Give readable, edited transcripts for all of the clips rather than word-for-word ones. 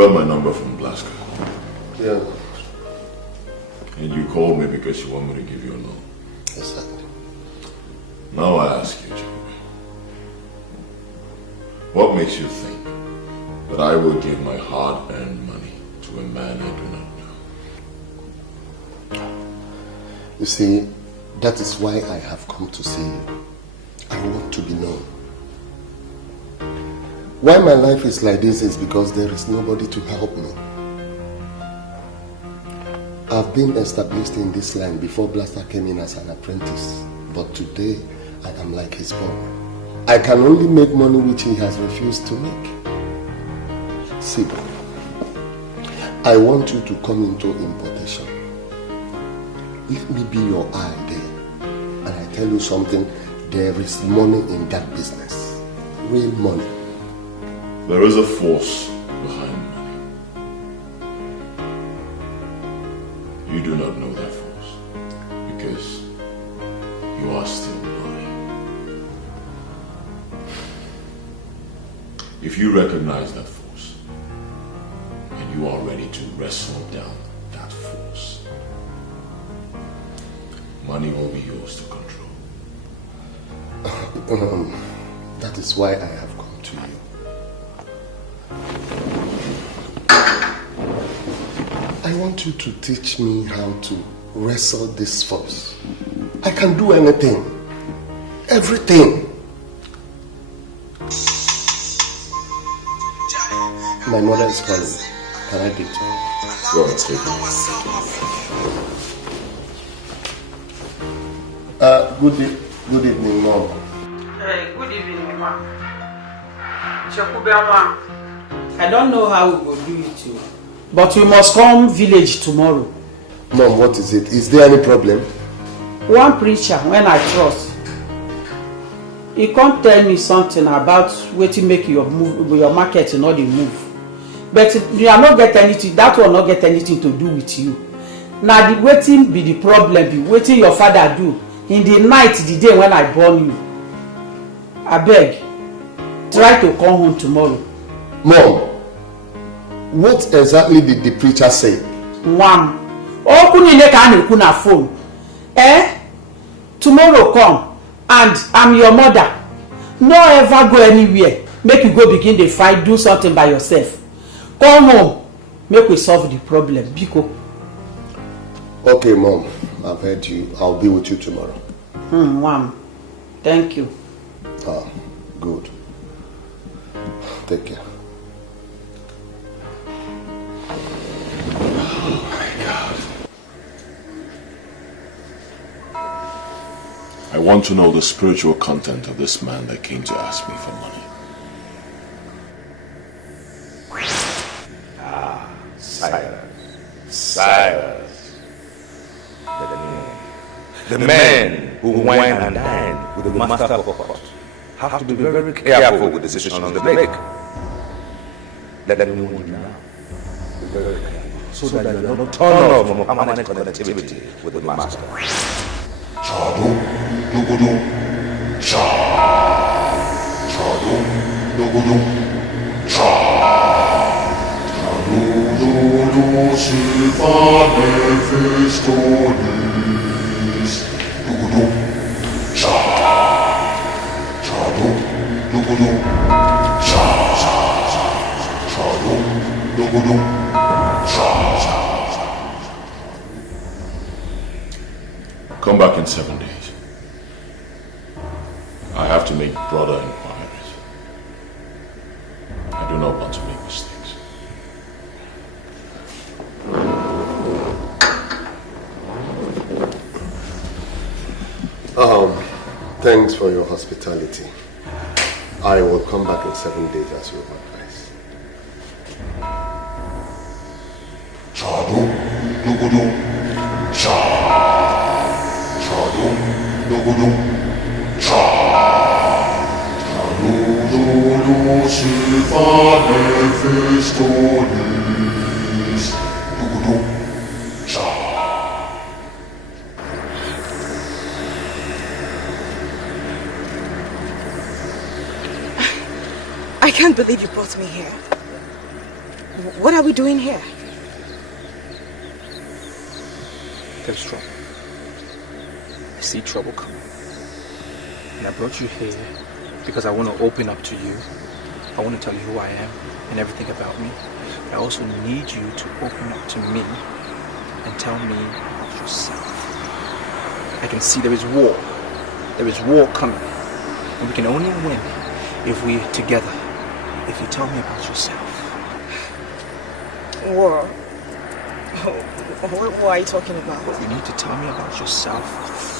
got my number from Blaska. Yeah. And you called me because you want me to give you a loan. Exactly. Now I ask you, Joe, what makes you think that I will give my hard-earned money to a man I do not know? You see, that is why I have come to see you. I want to be known. Why my life is like this is because there is nobody to help me. I've been established in this line before Blaster came in as an apprentice. But today, I am like his boy. I can only make money which he has refused to make. See, I want you to come into importation. Let me be your eye there. And I tell you something, there is money in that business. Real money. There is a force behind money. You do not know that force because you are still blind. If you recognize that force and you are ready to wrestle down that force, money will be yours to control. That is why I have come to you. I want you to teach me how to wrestle this force. I can do anything. Everything. My mother is calling. Can I get to her? Go ahead, take it. Good evening, Mom. Hey, good evening, Mama. I don't know how we will do it, but we must come village tomorrow. Mom, what is it? Is there any problem? One preacher, when I trust, he can't tell me something about waiting make your market not the move. But you are not get anything, that will not get anything to do with you. Now the waiting be the problem, be waiting your father do in the night, the day when I born you. I beg, try to come home tomorrow. Mom, what exactly did the preacher say? One, oh, phone. Tomorrow come, and I'm your mother. No ever go anywhere. Make you go begin the fight, do something by yourself. Come home, make we solve the problem. Biko. Okay, Mom, I've heard you. I'll be with you tomorrow. Mom, thank you. Ah, good. Take care. Oh my God. I want to know the spiritual content of this man that came to ask me for money. Silence. The men who wine and dine with the master of pot have to be very careful with the decisions they make. Let them know you now. Be very careful so that you are not turned off from permanent connectivity with the master. Chado, dogodo, cha. Chado, dogodo, cha. Chado, dogodo, silvane festonis. Dogodo, cha. Chado, dogodo, cha. Chado, dogodo, cha. Come back in 7 days. I have to make broader inquiries. I do not want to make mistakes. Thanks for your hospitality. I will come back in 7 days as you advise. Chado, dogodo, cha. Chado, dogodo, cha. Chado, dogodo, silvane festonis. Dogodo, cha. I can't believe you brought me here. What are we doing here? There's trouble. I see trouble coming. And I brought you here because I want to open up to you. I want to tell you who I am and everything about me. But I also need you to open up to me and tell me about yourself. I can see there is war. There is war coming. And we can only win if we're together. If you tell me about yourself. War? What are you talking about? You need to tell me about yourself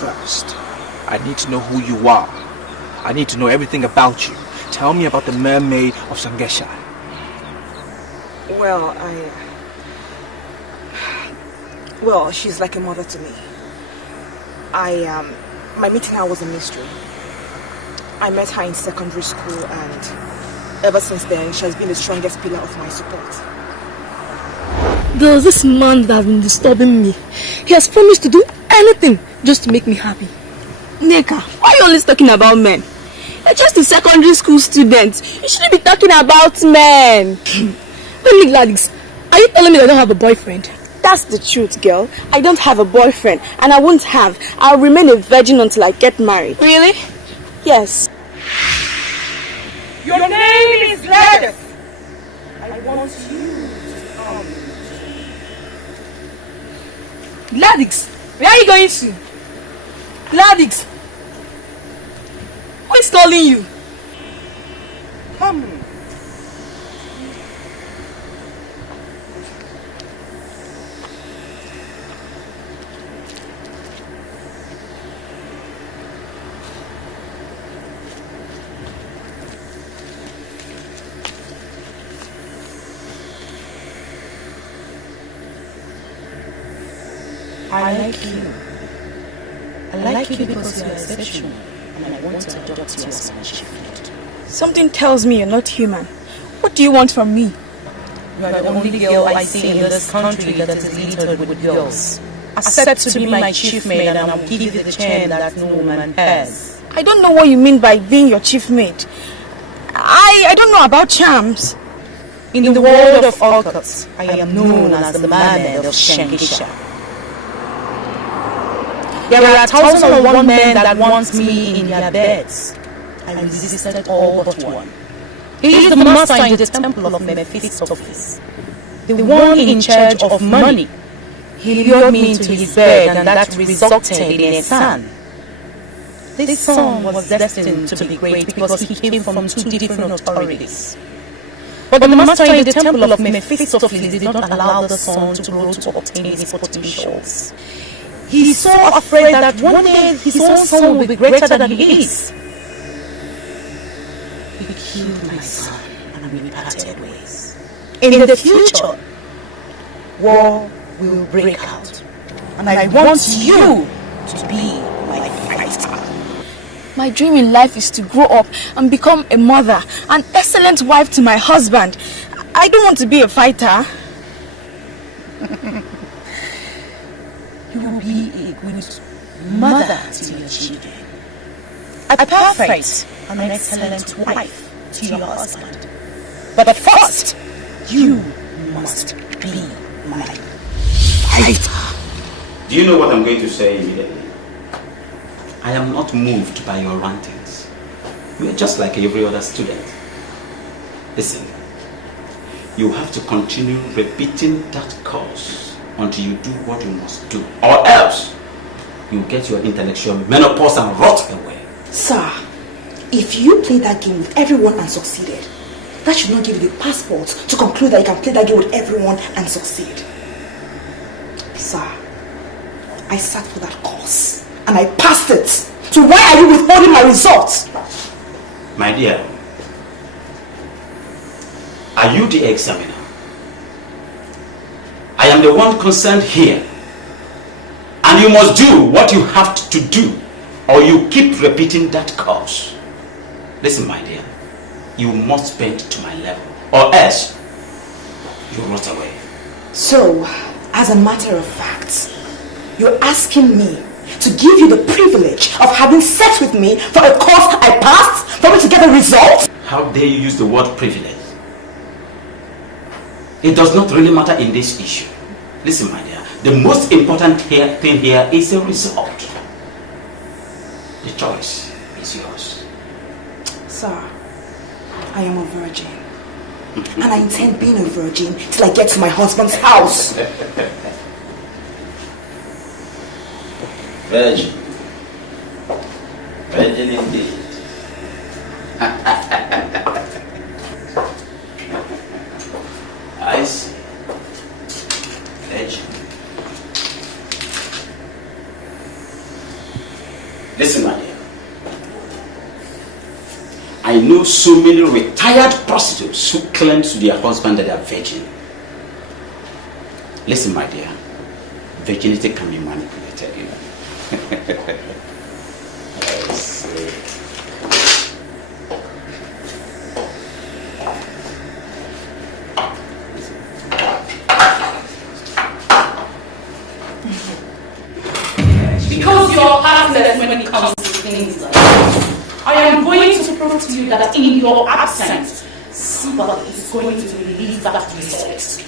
first. I need to know who you are. I need to know everything about you. Tell me about the mermaid of Sangesha. Well, she's like a mother to me. My meeting her was a mystery. I met her in secondary school, and ever since then, she has been the strongest pillar of my support. There's this man that has been disturbing me. He has promised to do anything just to make me happy. Neka, why are you always talking about men? You're just a secondary school student. You shouldn't be talking about men. Let me, Gladys, are you telling me that I don't have a boyfriend? That's the truth, girl. I don't have a boyfriend, and I won't have. I'll remain a virgin until I get married. Really? Yes. Your name is Gladys. I want you to come. Gladys, where are you going to? Gladys, who is calling you? Come. I like you. I like you because you are exceptional, and I want to adopt you as my child. Something tells me you're not human. What do you want from me? You are the only girl I see in this country that is littered with girls. Accept to be my chief maid, and I will give you the chain that no woman has. I don't know what you mean by being your chief maid. I don't know about charms. In the world of orchids, I am known as the mermaid of Shangisha. There are 1,001 men that want me in their beds. I resisted all but one. He is the master in the temple of Mephistopheles, the one in charge of money. He lured me into his bed, and that resulted in a son. This son was destined to be great because he came from two different authorities. But the master in the temple of Mephistopheles did not allow the son to grow to obtain his potentials. He is so afraid that one day his own son will be greater than he is. He killed my son and we parted ways. In the future, war will break out. And I want you to be my fighter. My dream in life is to grow up and become a mother, an excellent wife to my husband. I don't want to be a fighter. You will be a good mother to your children, a perfect and an excellent wife to your husband. But first, you must be my fighter. Do you know what I'm going to say immediately? I am not moved by your rantings. You are just like every other student. Listen, you have to continue repeating that course until you do what you must do, or else you get your intellectual menopause and rot away. Sir, if you play that game with everyone and succeeded, that should not give you the passport to conclude that you can play that game with everyone and succeed. Sir, I sat for that course and I passed it. So why are you withholding my results? My dear, are you the examiner? I am the one concerned here. And you must do what you have to do, or you keep repeating that course. Listen, my dear, you must bend to my level, or else you rot away. So, as a matter of fact, you're asking me to give you the privilege of having sex with me for a course I passed, for me to get a result? How dare you use the word privilege? It does not really matter in this issue. Listen, my dear, the most important thing here is the result. The choice is yours. Sir, I am a virgin. And I intend being a virgin till I get to my husband's house. Virgin. Virgin indeed. I see. Virgin. Listen, my dear. I know so many retired prostitutes who claim to their husband that they are virgin. Listen, my dear. Virginity can be manipulated, you know. I see. Because you're heartless when it comes to things like that. I am going to prove to you that in your absence, somebody is going to release that result.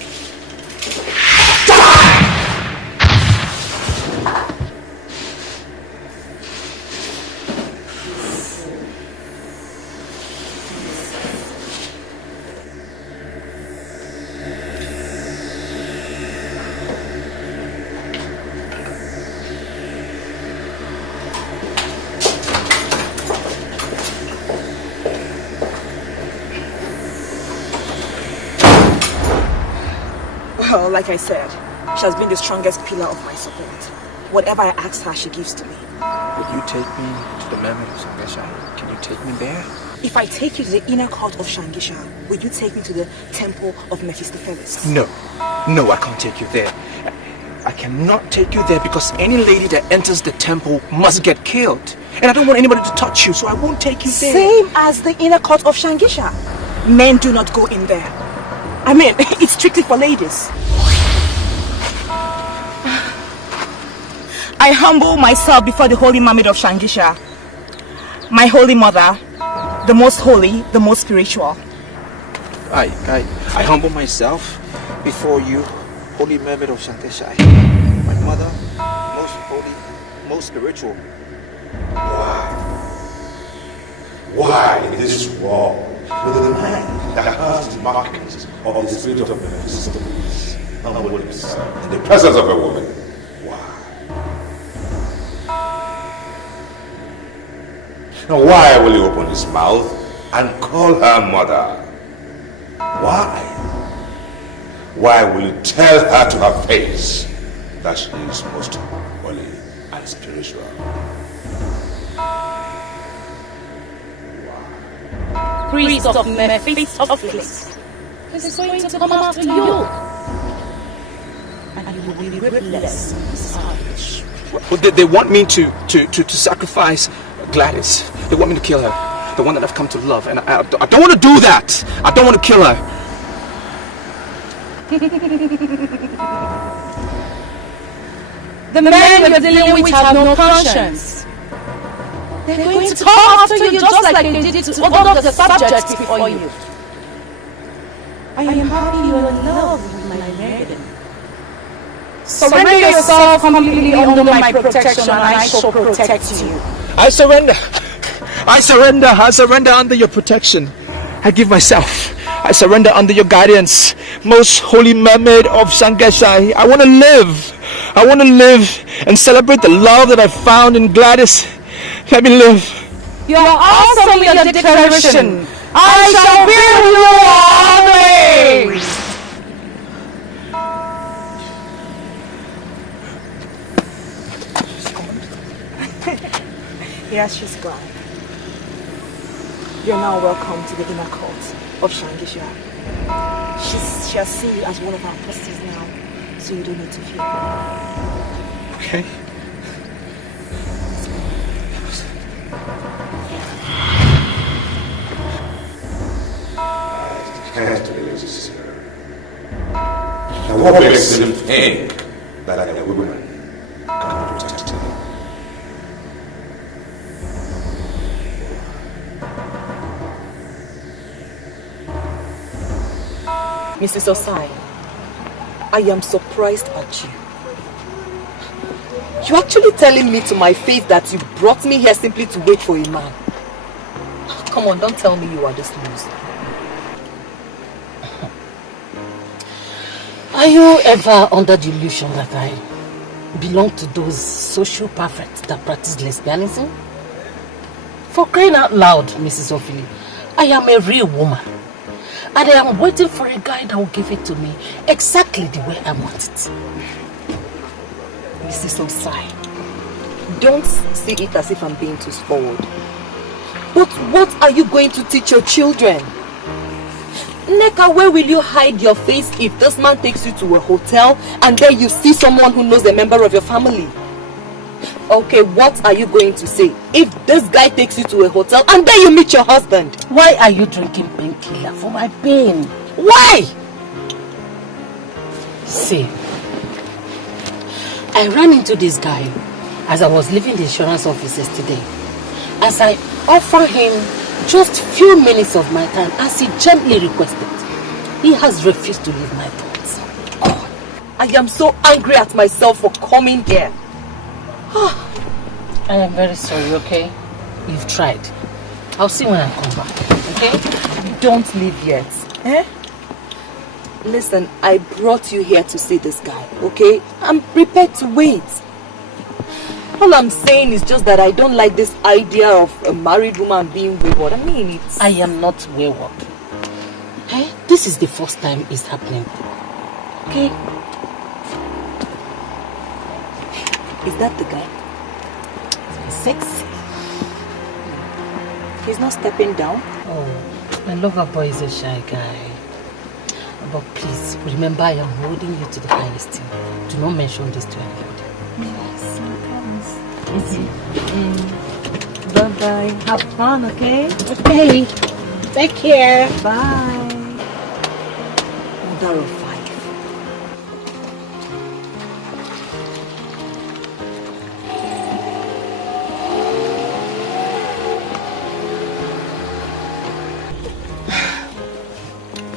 Well, like I said, she has been the strongest pillar of my support. Whatever I ask her, she gives to me. Will you take me to the Mermaid of Shangisha? Can you take me there? If I take you to the inner court of Shangisha, will you take me to the temple of Mephistopheles? No. No, I can't take you there. I cannot take you there because any lady that enters the temple must get killed. And I don't want anybody to touch you, so I won't take you there. Same as the inner court of Shangisha. Men do not go in there. I mean, it's strictly for ladies. I humble myself before the holy Mermaid of Shangisha, my holy mother, the most holy, the most spiritual. I humble myself before you, holy Mermaid of Shangisha, my mother, most holy, most spiritual. Why in this world, with a man that has the markings of the spirit of Mephistopheles, unwillingness in the presence of a woman? Now why will he open his mouth and call her mother? Why? Why will you tell her to her face that she is most holy and spiritual? Priest of Mephistopheles is going to come after you. And you will be whipless. Well, they want me to sacrifice Gladys. They want me to kill her. The one that I've come to love. And I don't want to do that. I don't want to kill her. The men you're dealing with have no conscience. They're going to come after you just like they did to all of the subjects before you. I am happy you are in love with my maiden. Surrender yourself completely under my protection and I shall protect you. I surrender. I surrender. I surrender under your protection. I give myself. I surrender under your guidance. Most holy Mermaid of Shangisha. I want to live. I want to live and celebrate the love that I found in Gladys. Let me live. You are awesome with your declaration. I shall be with you always. Yes, she's glad. You're now welcome to the inner court of Shangisha. She has seen you as one of our apostles now, so you don't need to fear. Okay. Can't resist her. And what makes them think that a woman can protect him? Mrs. Osai, I am surprised at you. You're actually telling me to my face that you brought me here simply to wait for a man. Come on, don't tell me you are this loose. Are you ever under the illusion that I belong to those social perfects that practice lesbianism? For crying out loud, Mrs. Ophili, I am a real woman. And I am waiting for a guy that will give it to me exactly the way I want it. Mrs. Osai, don't see it as if I'm being too forward. But what are you going to teach your children? Nneka, where will you hide your face if this man takes you to a hotel and then you see someone who knows a member of your family? Okay, what are you going to say if this guy takes you to a hotel and then you meet your husband? Why are you drinking painkiller for my pain? Why? See, I ran into this guy as I was leaving the insurance office yesterday. As I offered him just few minutes of my time as he gently requested, he has refused to leave my thoughts. God, I am so angry at myself for coming here. I am very sorry, okay? You've tried. I'll see when I come back, okay? Don't leave yet. Eh? Listen, I brought you here to see this guy, okay? I'm prepared to wait. All I'm saying is just that I don't like this idea of a married woman being wayward. I mean, it's... I am not wayward. Hey, this is the first time it's happening. Okay? Is that the guy? Sexy. He's not stepping down? Oh, my lover boy is a shy guy. But please, remember I am holding you to the highest esteem. Do not mention this to anybody. Yes, I promise. Easy. Bye-bye. Have fun, okay? Okay. Take care. Bye. Mother of 5.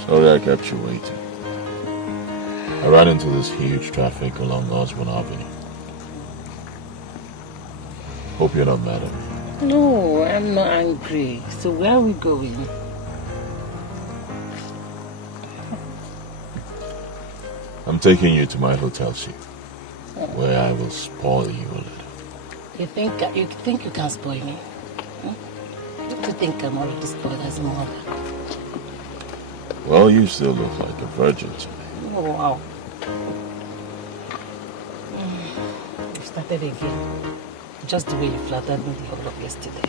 Sorry I kept you waiting. I ran into this huge traffic along Ozoigbondu Avenue. Hope you're not mad at me. No, I'm not angry. So where are we going? I'm taking you to my hotel suite, where I will spoil you a little. You think you can spoil me? You think I'm already spoiled as a mother? Well, you still look like a virgin to me. Oh, wow. You started again. Just the way you flattered me the whole of yesterday.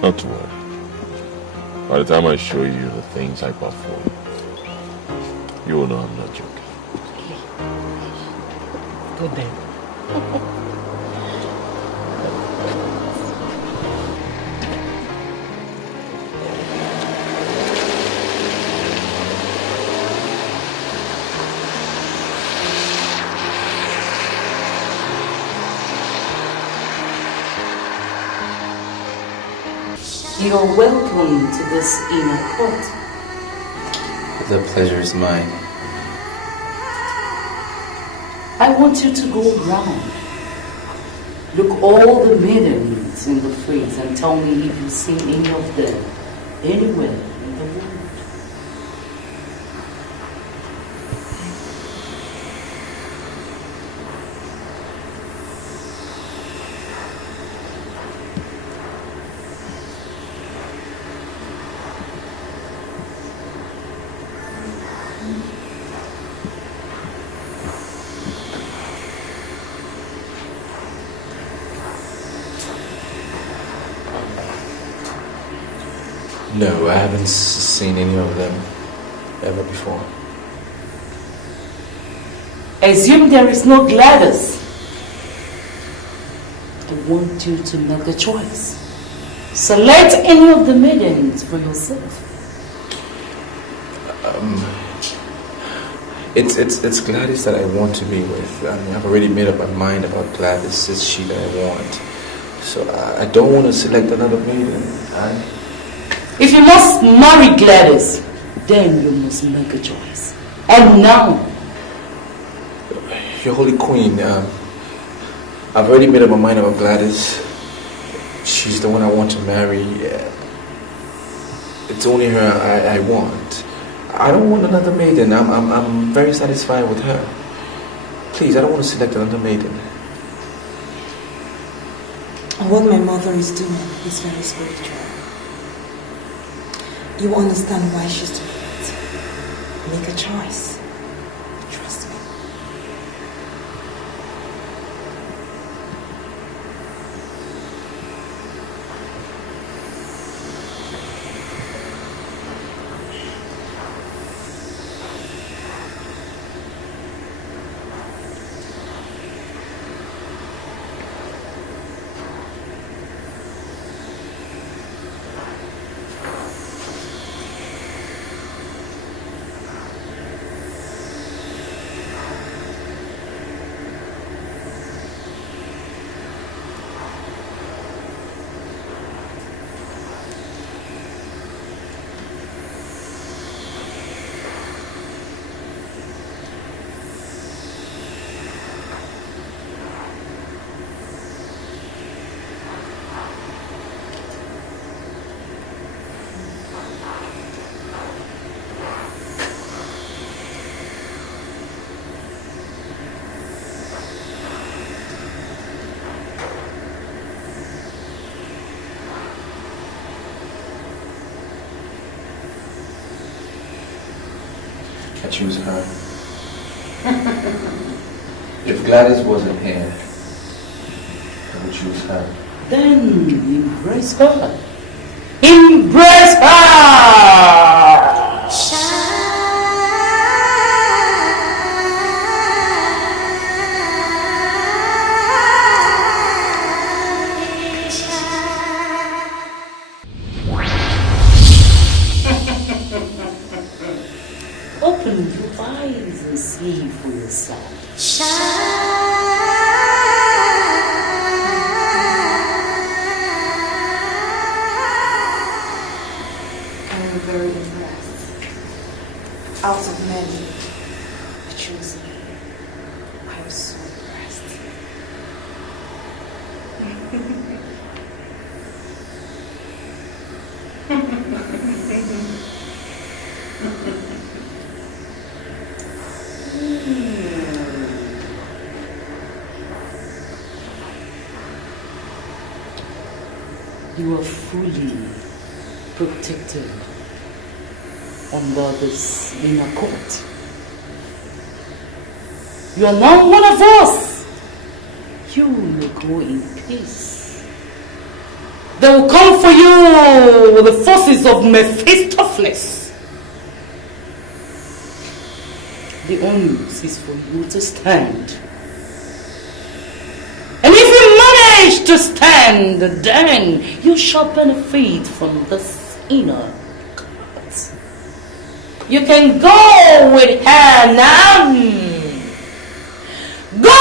Not to worry. By the time I show you the things I bought for you, you will know I'm not joking. Good then. You are welcome to this inner court. The pleasure is mine. I want you to go round. Look all the maidens in the face and tell me if you've seen any of them anywhere in the world. No, I haven't seen any of them ever before. Assume there is no Gladys. I want you to make the choice. Select any of the maidens for yourself. It's Gladys that I want to be with. I mean, I've already made up my mind about Gladys. It's she that I want. So I don't want to select another maiden. If you must marry Gladys, then you must make a choice. And now. Your Holy Queen, I've already made up my mind about Gladys. She's the one I want to marry. It's only her I want. I don't want another maiden. I'm very satisfied with her. Please, I don't want to select another maiden. What my mother is doing is very spiritual. You understand why she's doing it. Make a choice. Trust me. I choose her. If Gladys wasn't here, I would choose her. Then embrace her. Embrace her! Open your eyes and see for yourself. I'm very impressed. Out of many, I chose you. I was so impressed. You are fully protected under this inner court. You are now one of us. You will go in peace. They will come for you with the forces of Mephistopheles. The only is for you to stand. And if you manage to stand, then you shall benefit from this inner court. You can go with her now. Go!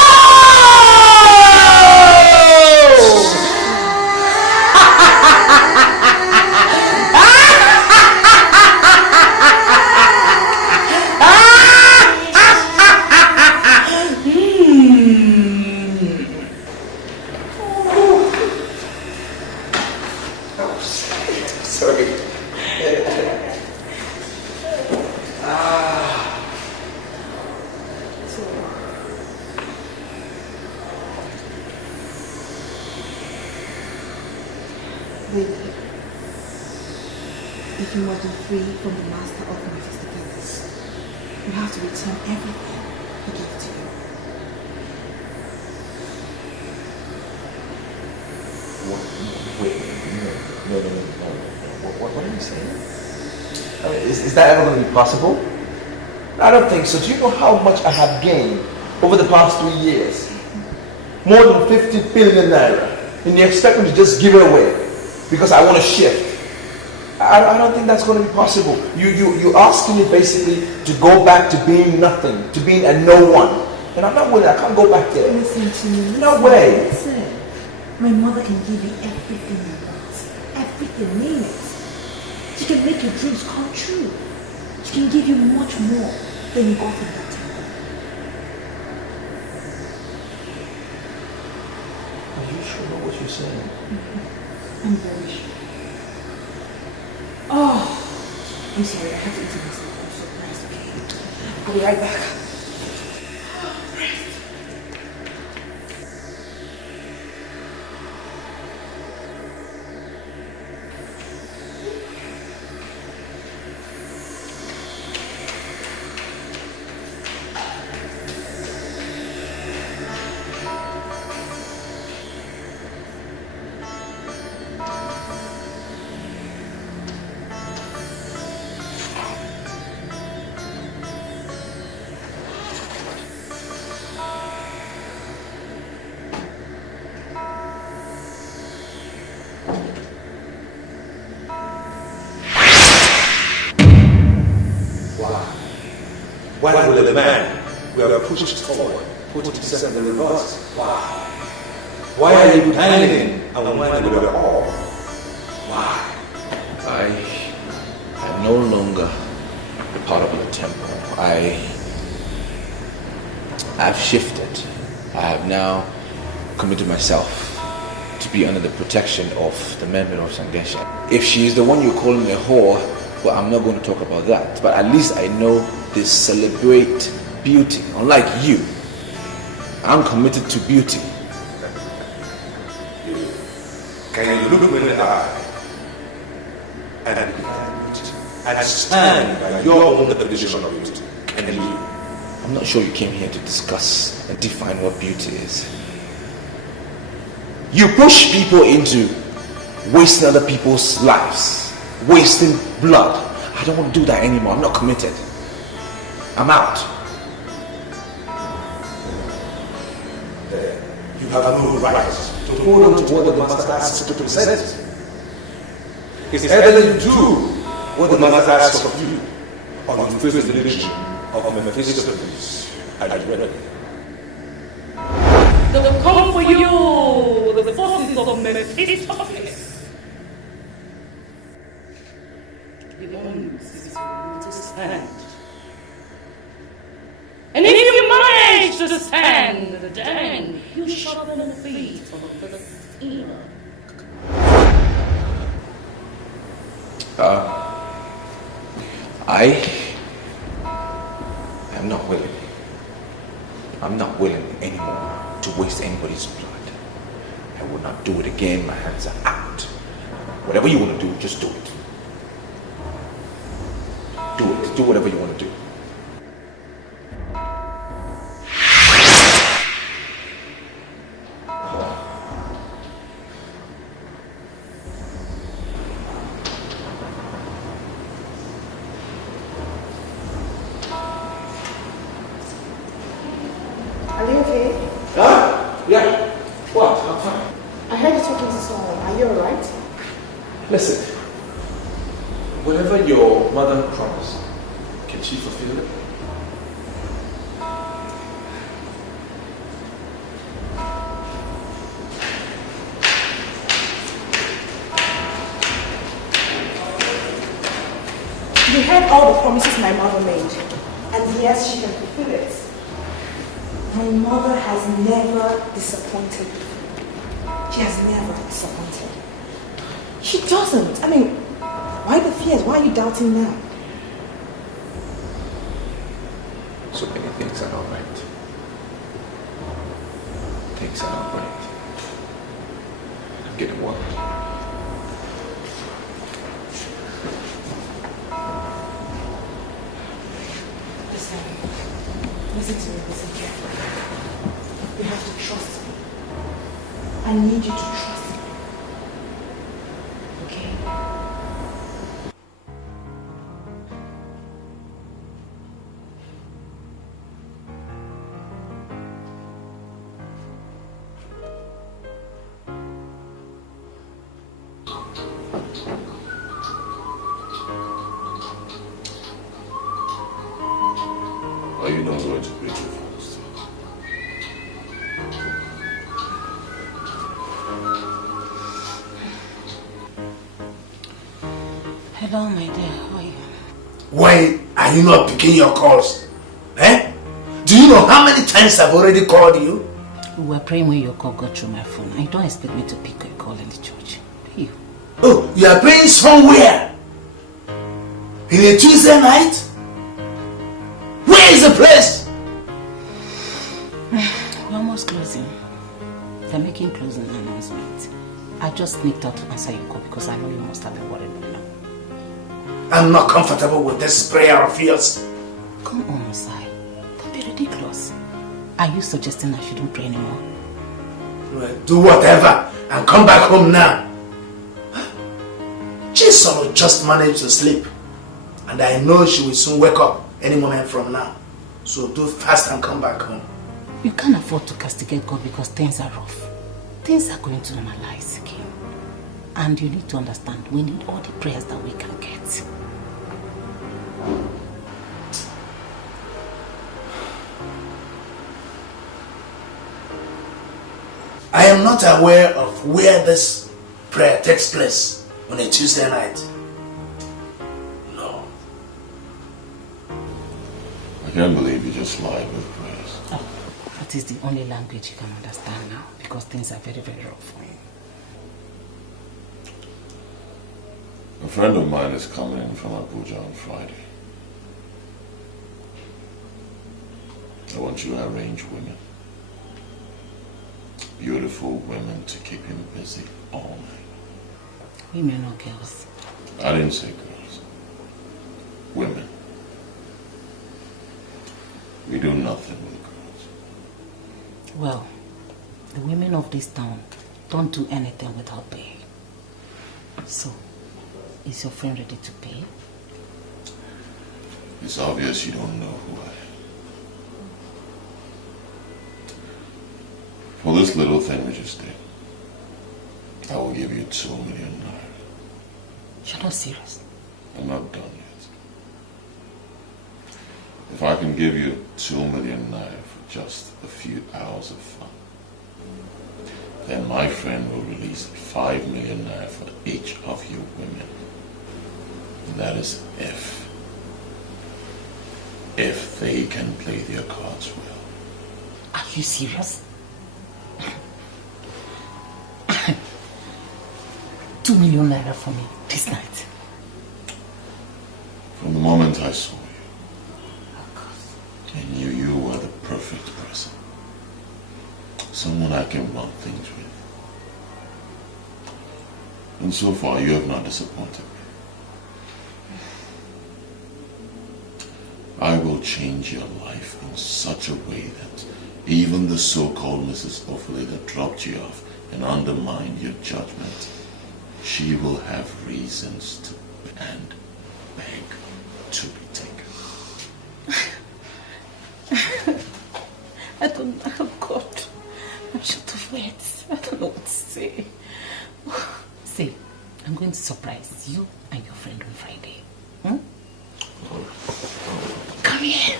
If you want to free from the master of Mephistopheles, you have to return everything he gave to you. Wait, no. What are you saying? I mean, is that ever going to be possible? I don't think so. Do you know how much I have gained over the past 3 years? More than 50 billion naira. And you expect me to just give it away because I want to shift? I don't think that's going to be possible. You're asking me basically to go back to being nothing, to being a no one. And I'm not willing. I can't go back there. Listen to me. No way. Listen. My mother can give you everything you want. Everything, name it. She can make your dreams come true. It can give you much more than you got in that temple. Are you sure about what you're saying? I'm very sure. Oh, I'm sorry, I have to eat myself. I'm so surprised, okay? I'll be right back. Why will a man who have pushed forward put himself in reverse? Why? Why are you planning and when we are all? Why? I'm no longer a part of your temple. I've shifted. I have now committed myself to be under the protection of the member of Sangesha. If she is the one you're calling a whore, well, I'm not going to talk about that. But at least I know they celebrate beauty. Unlike you, I'm committed to beauty. Can you look me in the eye and stand by your own definition of beauty? Can you? I'm not sure you came here to discuss and define what beauty is. You push people into wasting other people's lives, wasting blood. I don't want to do that anymore. I'm not committed. I'm out. You have no right to hold on to what the master asks you to present. It's either you do what the master asks of you, or you face the religion of Mephistopheles. Are you ready? They will come for you, the forces of Mephistopheles. The onus is for you to stand. And if you manage to stand, then you shall benefit from the sinner. I am not willing. I'm not willing anymore to waste anybody's blood. I will not do it again. My hands are out. Whatever you want to do, just do it. Do it. Do whatever you want to do. Are you okay? Huh? Yeah. What? I'm fine. I heard you talking to someone. Are you alright? Listen. Whatever your mother promised, can she fulfill it? You heard all the promises my mother made. And yes, she can fulfill it. My mother has never disappointed before. She has never disappointed. She doesn't. I mean, why the fears? Why are you doubting now? So many things are not right. Things are not right. I'm getting worried. Listen to me, listen carefully. You have to trust me. I need you to trust me. Okay? Are you not going to break your fast? Hello, my dear. How are you? Why Are you not picking your calls? Eh? Do you know how many times I've already called you? We were praying when your call got through my phone. You don't expect me to pick a call in the church, do you? Oh, you are praying somewhere? In a Tuesday night? Where is the place? We're almost closing. They're making closing announcement. I just sneaked out to answer your call because I know you must have been worried by now. I'm not comfortable with this prayer of yours. Come on, Sai. Don't be ridiculous. Are you suggesting I shouldn't pray anymore? Well, do whatever and come back home now. Jason will just manage to sleep. And I know she will soon wake up any moment from now. So do fast and come back home. You can't afford to castigate God because things are rough. Things are going to normalize again. And you need to understand, we need all the prayers that we can get. I am not aware of where this prayer takes place on a Tuesday night. No. I can't believe you just lied with prayers. Oh, that is the only language you can understand now because things are very, very rough for you. A friend of mine is coming from Abuja on Friday. I want you to arrange women. Beautiful women to keep him busy all night. Women or girls? I didn't say girls. Women. We do nothing with girls. Well, the women of this town don't do anything without pay. So, is your friend ready to pay? It's obvious you don't know who I am. For this little thing we just did, I will give you 2 million naira. You're not serious? I'm not done yet. If I can give you 2 million naira for just a few hours of fun, then my friend will release 5 million naira for each of you women. And that is if they can play their cards well. Are you serious? 2 million naira for me this night. From the moment I saw you, I knew you were the perfect person. Someone I can run things with. And so far, you have not disappointed me. I will change your life in such a way that even the so-called Mrs. Offley that dropped you off and undermined your judgment, she will have reasons to and beg to be taken. I don't know, God. I'm short of words. I don't know what to say. See, I'm going to surprise you and your friend on Friday. Come here.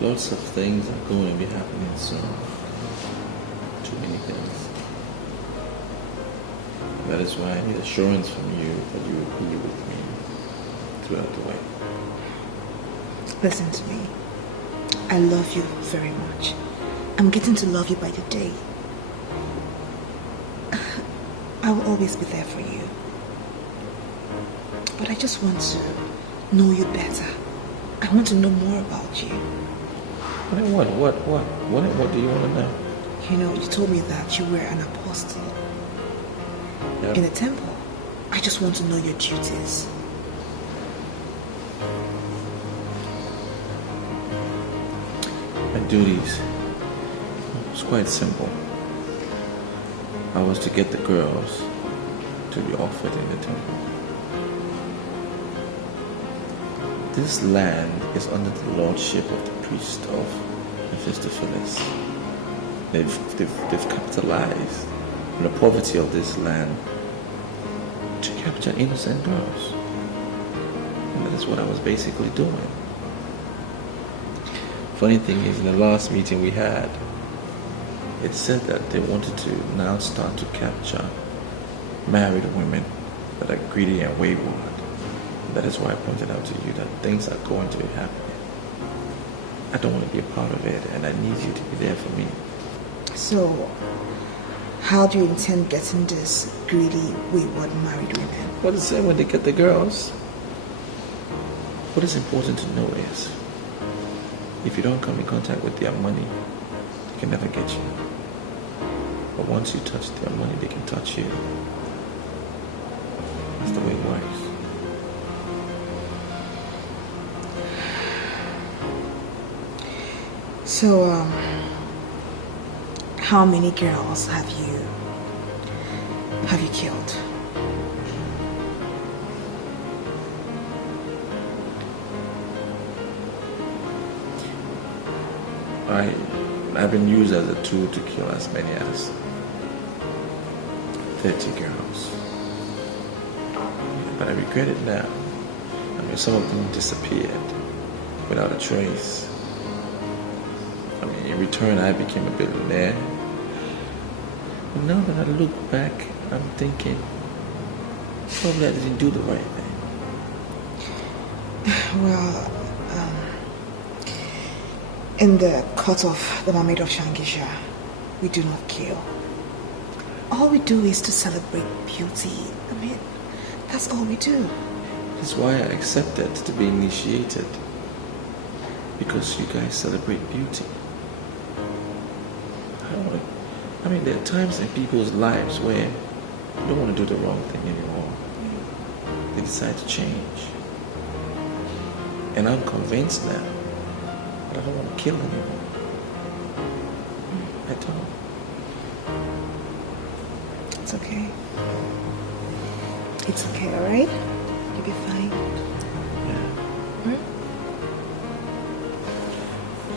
Lots of things are going to be happening soon. Too many things. That is why I need assurance from you that you will be with me throughout the way. Listen to me. I love you very much. I'm getting to love you by the day. I will always be there for you. But I just want to know you better. I want to know more about you. What do you want to know? You know, you told me that you were an apostle in a temple. I just want to know your duties. My duties. It's quite simple. I was to get the girls to be offered in the temple. This land is under the lordship of the priest of Mephistopheles. They've capitalized on the poverty of this land to capture innocent girls. And that is what I was basically doing. Funny thing is, in the last meeting we had, it said that they wanted to now start to capture married women that are greedy and wayward. That is why I pointed out to you that things are going to be happening. I don't want to be a part of it, and I need you to be there for me. So, how do you intend getting these greedy, wayward married women? Well, the same when they get the girls. What is important to know is, if you don't come in contact with their money, they can never get you. But once you touch their money, they can touch you. That's the way it works. So, how many girls have you killed? I've been used as a tool to kill as many as 30 girls. But I regret it now. I mean, some of them disappeared without a trace. I mean, in return, I became a billionaire. But now that I look back, I'm thinking, probably I didn't do the right thing. Well, in the court of the Mermaid of Shangisha, we do not kill. All we do is to celebrate beauty. I mean, that's all we do. That's why I accepted to be initiated. Because you guys celebrate beauty. I mean, there are times in people's lives where you don't want to do the wrong thing anymore. They decide to change. And I'm convinced now that I don't want to kill anyone. I don't. It's okay. It's okay, alright? You'll be fine. Yeah. Hmm?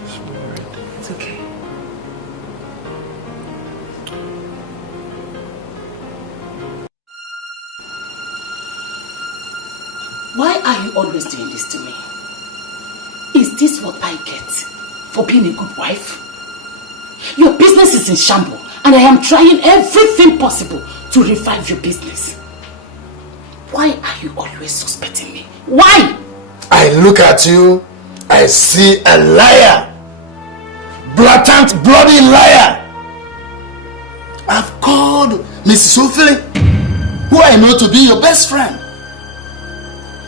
Just worried. It's okay. Why are you always doing this to me? Is this what I get for being a good wife? Your business is in shambles, and I am trying everything possible to revive your business. Why are you always suspecting me? Why? I look at you, I see a liar. Blatant, bloody liar. I've called Mrs. Ophelia, who I know to be your best friend.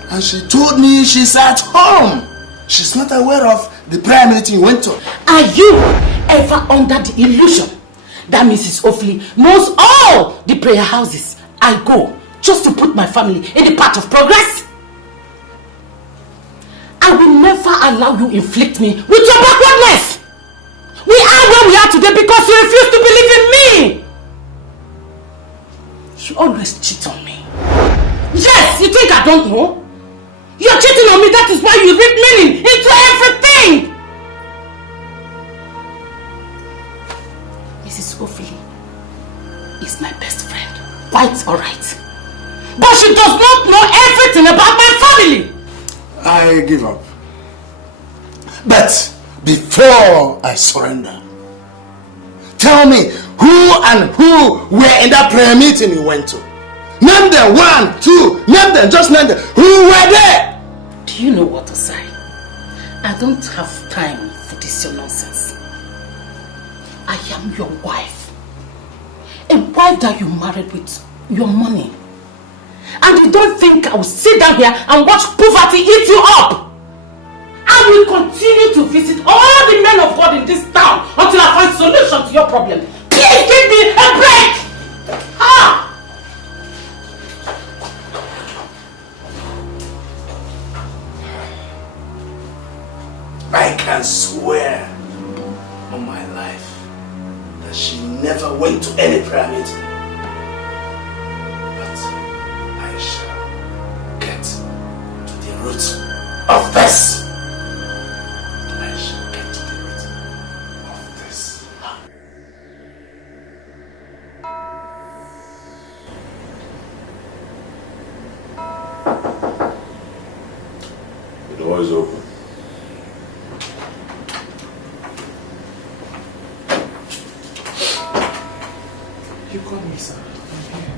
And she told me she's at home. She's not aware of the prayer meeting you went to. Are you ever under the illusion that Mrs. Ophelia knows all the prayer houses I go just to put my family in the path of progress? I will never allow you inflict me with your backwardness. We are where we are today because you refuse to believe in me. You always cheat on me. Yes, you think I don't know? You're cheating on me, that is why you read meaning into everything. Mrs. Ophelia is my best friend. Quite alright. But she does not know everything about my family. I give up. But before I surrender, tell me who and who were in that prayer meeting you went to. Name them, 1, 2, name them, just name them. Who were there? Do you know what to say? I don't have time for this your nonsense. I am your wife. A wife that you married with your money. And you don't think I will sit down here and watch poverty eat you up? I will continue to visit all the men of God in this town until I find solution to your problem. Please give me a break! Ah! I can swear on my life that she never went to any prayer meeting. But I shall get to the root of this. I shall get to the root of this. The door is open. You called me, sir. I'm here.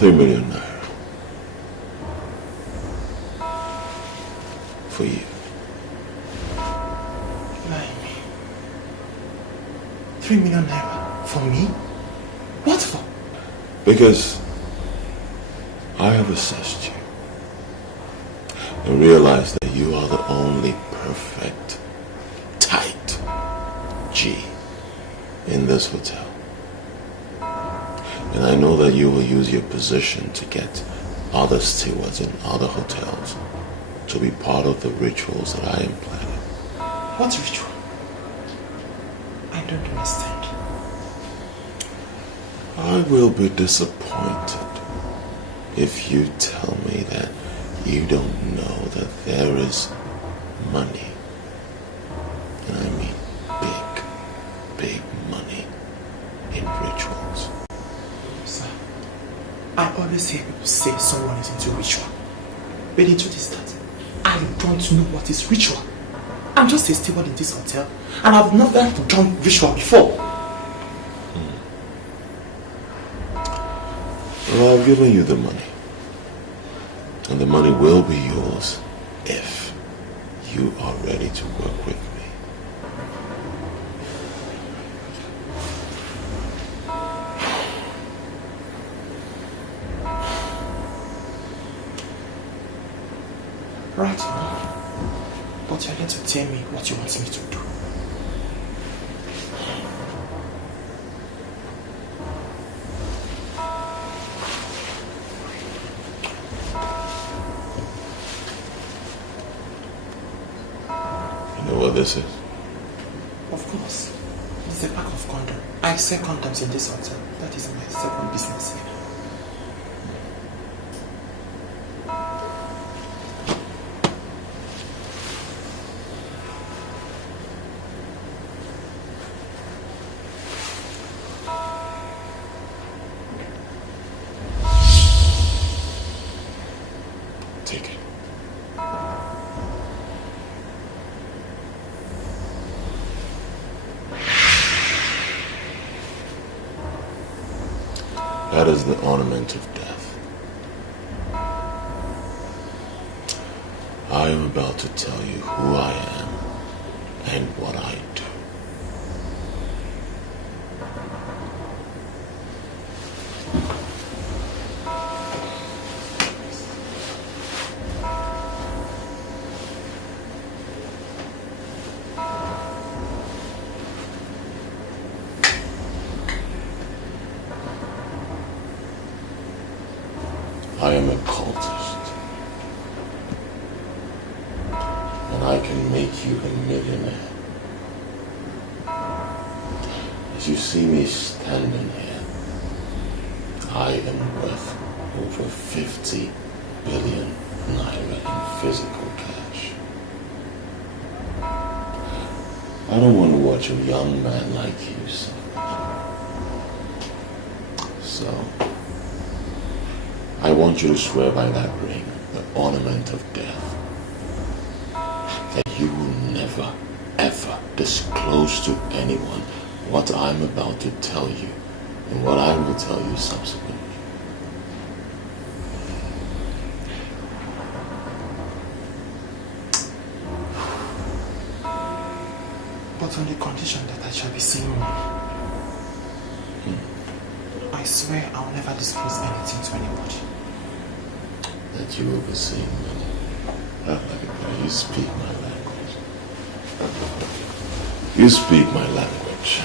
3 million naira. For you. Lying me. 3 million naira for me? What for? Because I have assessed you and realized that you are the only perfect, tight G in this hotel. And I know that you will use your position to get other stewards in other hotels to be part of the rituals that I am planning. What ritual? I don't understand. I will be disappointed if you tell me that you don't know that there is money, and I mean big, big money in rituals. Sir, I always hear people say someone is into ritual. But the truth is that I don't know what is ritual. I'm just a steward in this hotel and I've never done ritual before. Well, I've given you the money. And the money will be yours if you are ready to work with me. Right now. But you're going to tell me what you want me to do. You know what this is? Of course. It's a pack of condoms. I sell condoms in this hotel. That is my second business here. That is the ornament of death. I am about to tell you who I am and what I do. I am a cultist, and I can make you a millionaire. As you see me standing here, I am worth over 50 billion naira in physical cash. I don't want to watch a young man like you suffer. So, I want you to swear by that ring, the ornament of death, that you will never, ever disclose to anyone what I'm about to tell you and what I will tell you subsequently. But on the condition that I shall be seeing you. I swear I will never disclose anything to anybody. That you will be seeing me. You speak my language. You speak my language.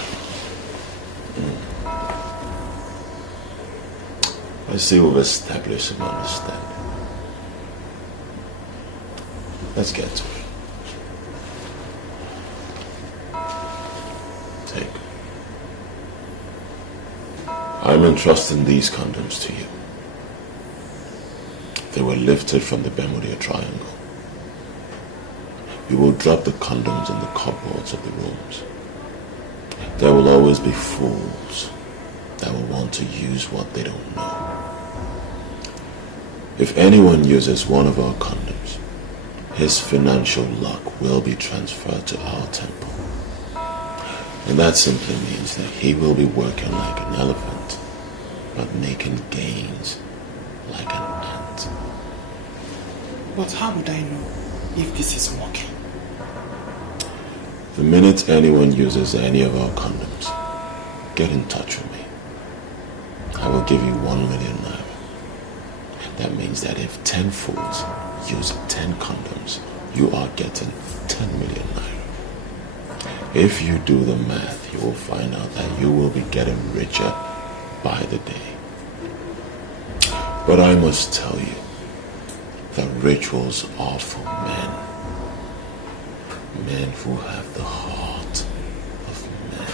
I see we've established some understanding. Let's get to it. Take. I'm entrusting these condoms to you. They were lifted from the Bermuda Triangle. You will drop the condoms in the cupboards of the rooms. There will always be fools that will want to use what they don't know. If anyone uses one of our condoms, his financial luck will be transferred to our temple. And that simply means that he will be working like an elephant, but making gains like an ant. But how would I know if this is working? The minute anyone uses any of our condoms, get in touch with me. I will give you 1 million naira. That means that if 10 fools use 10 condoms, you are getting 10 million naira. If you do the math, you will find out that you will be getting richer by the day. But I must tell you that rituals are for men. Men who have the heart of men.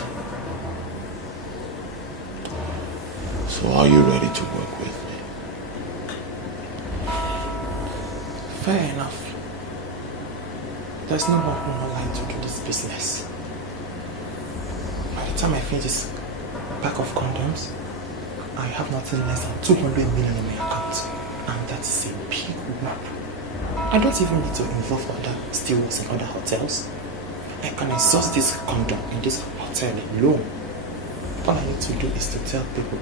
So are you ready to work with me? Fair enough. There's no more room online to do this business. By the time I finish this pack of condoms, I have nothing less than 200 million in my account. And that is a big whoop. I don't even need to involve other stewards in other hotels. I can exhaust this condom in this hotel alone. All I need to do is to tell people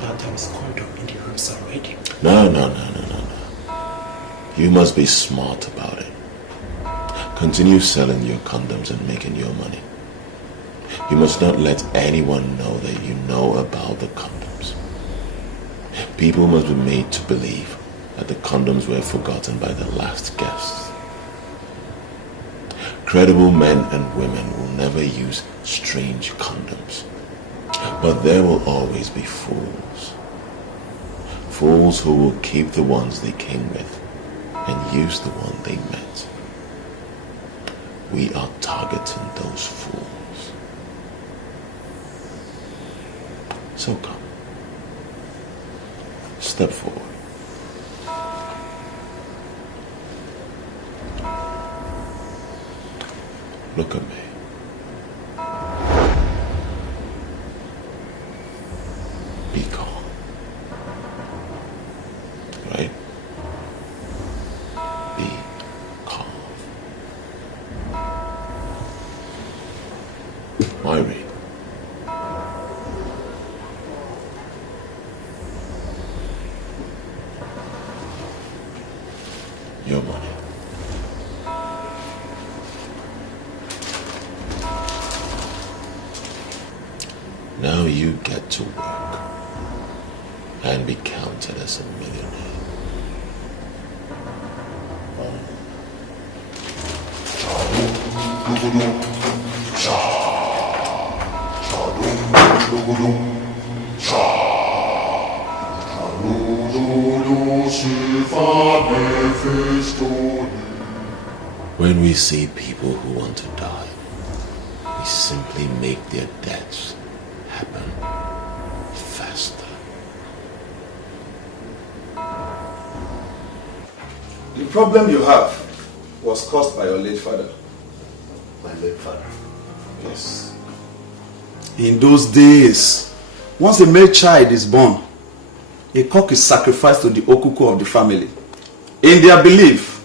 that there is condom in the rooms already. No. You must be smart about it. Continue selling your condoms and making your money. You must not let anyone know that you know about the condoms. People must be made to believe that the condoms were forgotten by the last guests. Credible men and women will never use strange condoms. But there will always be fools. Fools who will keep the ones they came with and use the one they met. We are targeting those fools. So come. Step forward. Look at me. Be calm. Right? Be calm. Myri. Your money. Now you get to work and be counted as a millionaire. When we see people who want to die, we simply make their deaths happen faster. The problem you have was caused by your late father. My late father? Yes. In those days, once a male child is born, a cock is sacrificed to the okuko of the family. In their belief,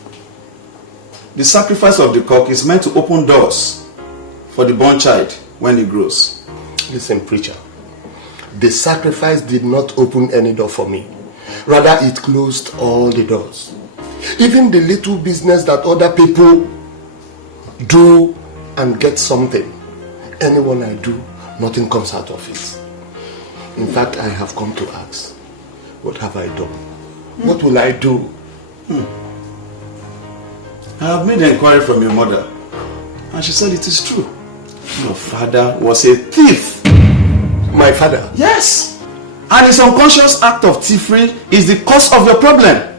the sacrifice of the cock is meant to open doors for the born child when he grows. Listen, preacher. The sacrifice did not open any door for me. Rather, it closed all the doors. Even the little business that other people do and get something, anyone I do, nothing comes out of it. In fact, I have come to ask, what have I done? What will I do? I have made an inquiry from your mother, and she said it is true. Your father was a thief. My father? Yes. And his unconscious act of thievery is the cause of your problem.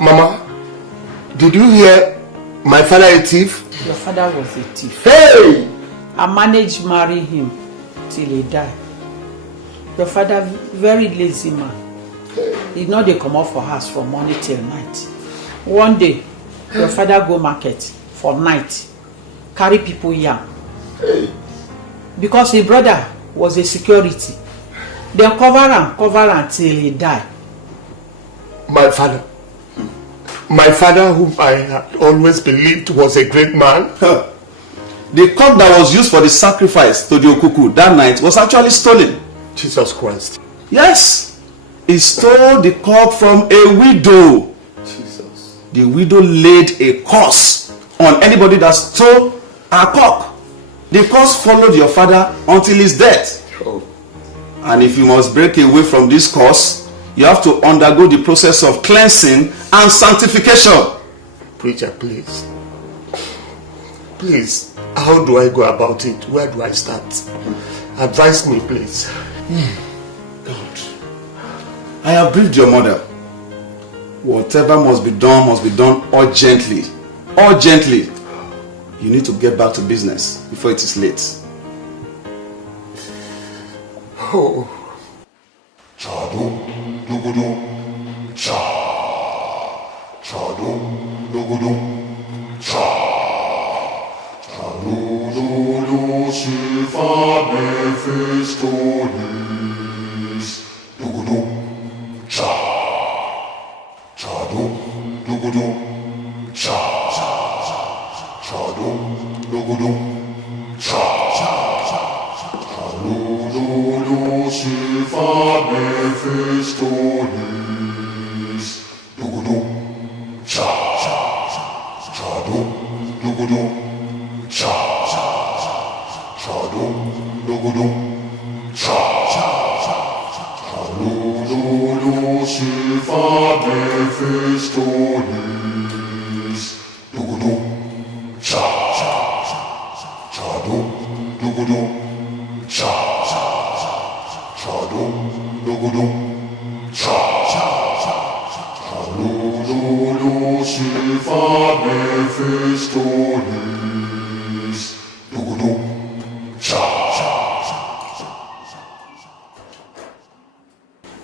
Mama, did you hear my father a thief? Your father was a thief. Hey! I managed to marry him till he died. Your father, very lazy man. He know they come out for house from morning till night. One day, your father go market for night, carry people yam. Because his brother was a security. They cover him till he died. My father? My father, whom I had always believed was a great man? The cock that was used for the sacrifice to the okuku that night was actually stolen. Jesus Christ. Yes. He stole the cup from a widow. Jesus. The widow laid a curse on anybody that stole her cup. The curse followed your father until his death. Oh. And if you must break away from this curse, you have to undergo the process of cleansing and sanctification. Preacher, please. Please, how do I go about it? Where do I start? Advise me, please. God. I have briefed your mother. Whatever must be done urgently. Urgently. You need to get back to business before it is late. Oh. Chadum dugudum cha. Chadum dugudum cha. Chalulu silva mephistolies. Dugudum cha. Chadum dugudum cha. Chadum dugudum cha. Chalulu silva mephistolies. Dugudum cha. Chadum dugudum cha. Chadum dugudum cha. Chalulu silva mephistolies. Dugudum cha. Chadum dugudum cha. Chadum dugudum cha. Chalulu silva mephistolies. Dugudum cha.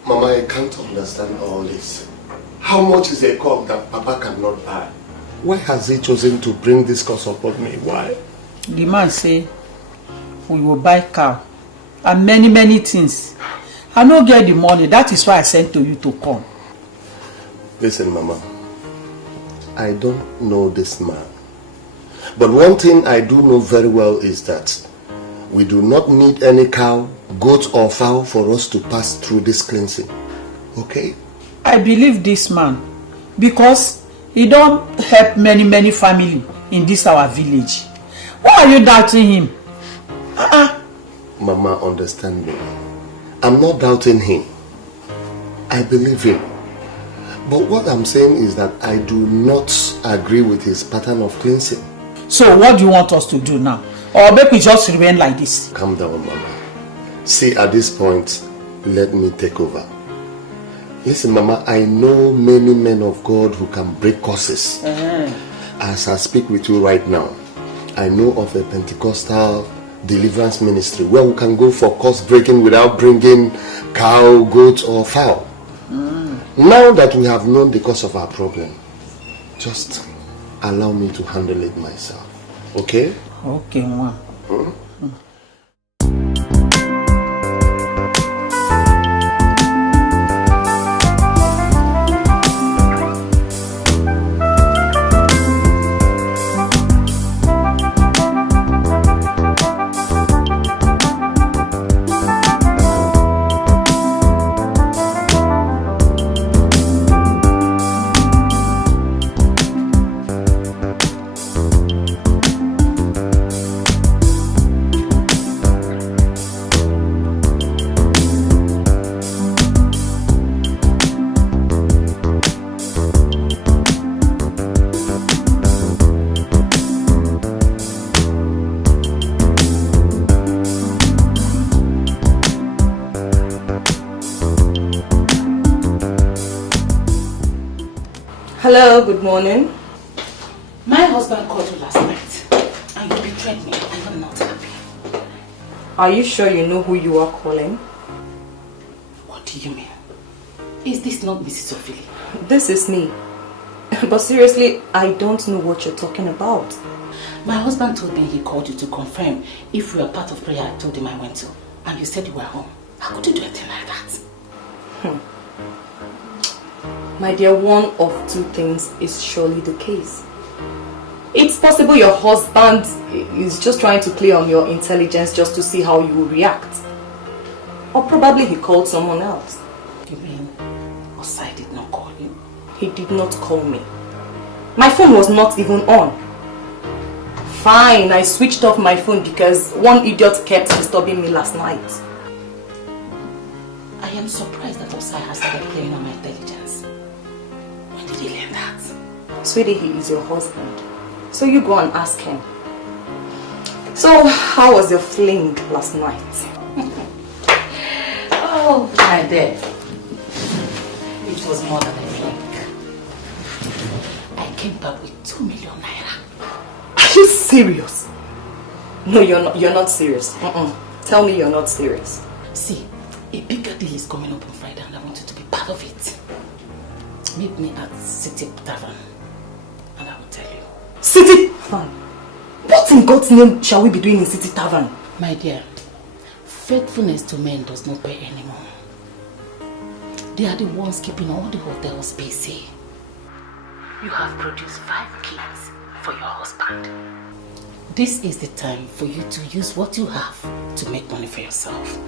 Mama, I can't understand all this. How much is a cup that Papa cannot buy? Why has he chosen to bring this curse upon me? Why? The man say, we will buy cow and many things. I no get the money. That is why I sent to you to come. Listen, Mama. I don't know this man. But one thing I do know very well is that we do not need any cow, goat or fowl for us to pass through this cleansing. Okay? I believe this man because he don't help many family in this our village. Why are you doubting him? Mama, understand me. I'm not doubting him. I believe him. But what I'm saying is that I do not agree with his pattern of cleansing. So what do you want us to do now? Or make we just remain like this? Calm down, Mama. See, at this point, let me take over. Listen, Mama, I know many men of God who can break curses. As I speak with you right now, I know of a Pentecostal deliverance ministry where we can go for curse breaking without bringing cow, goat or fowl. Now that we have known the cause of our problem, just allow me to handle it myself. Okay? Okay, Mama. Hello, good morning. My husband called you last night and you betrayed me and I'm not happy. Are you sure you know who you are calling? What do you mean? Is this not Mrs. Ophelia? This is me. But seriously, I don't know what you're talking about. My husband told me he called you to confirm if we were part of prayer I told him I went to. And you said you were home. How could you do a thing like that? My dear, one of two things is surely the case. It's possible your husband is just trying to play on your intelligence just to see how you will react. Or probably he called someone else. You mean Osai did not call you? He did not call me. My phone was not even on. Fine, I switched off my phone because one idiot kept disturbing me last night. I am surprised that Osai has started playing on my intelligence. When did he learn that? Sweetie, he is your husband. So you go and ask him. So, how was your fling last night? Oh, my dear. It was more than a fling. I came back with 2 million naira. Are you serious? No, you're not serious. Tell me you're not serious. See, a bigger deal is coming up on Friday and I want you to be part of it. Meet me at City Tavern and I will tell you. City Tavern? What in God's name shall we be doing in City Tavern? My dear, faithfulness to men does not pay anymore. They are the ones keeping all the hotels busy. You have produced 5 kids for your husband. This is the time for you to use what you have to make money for yourself.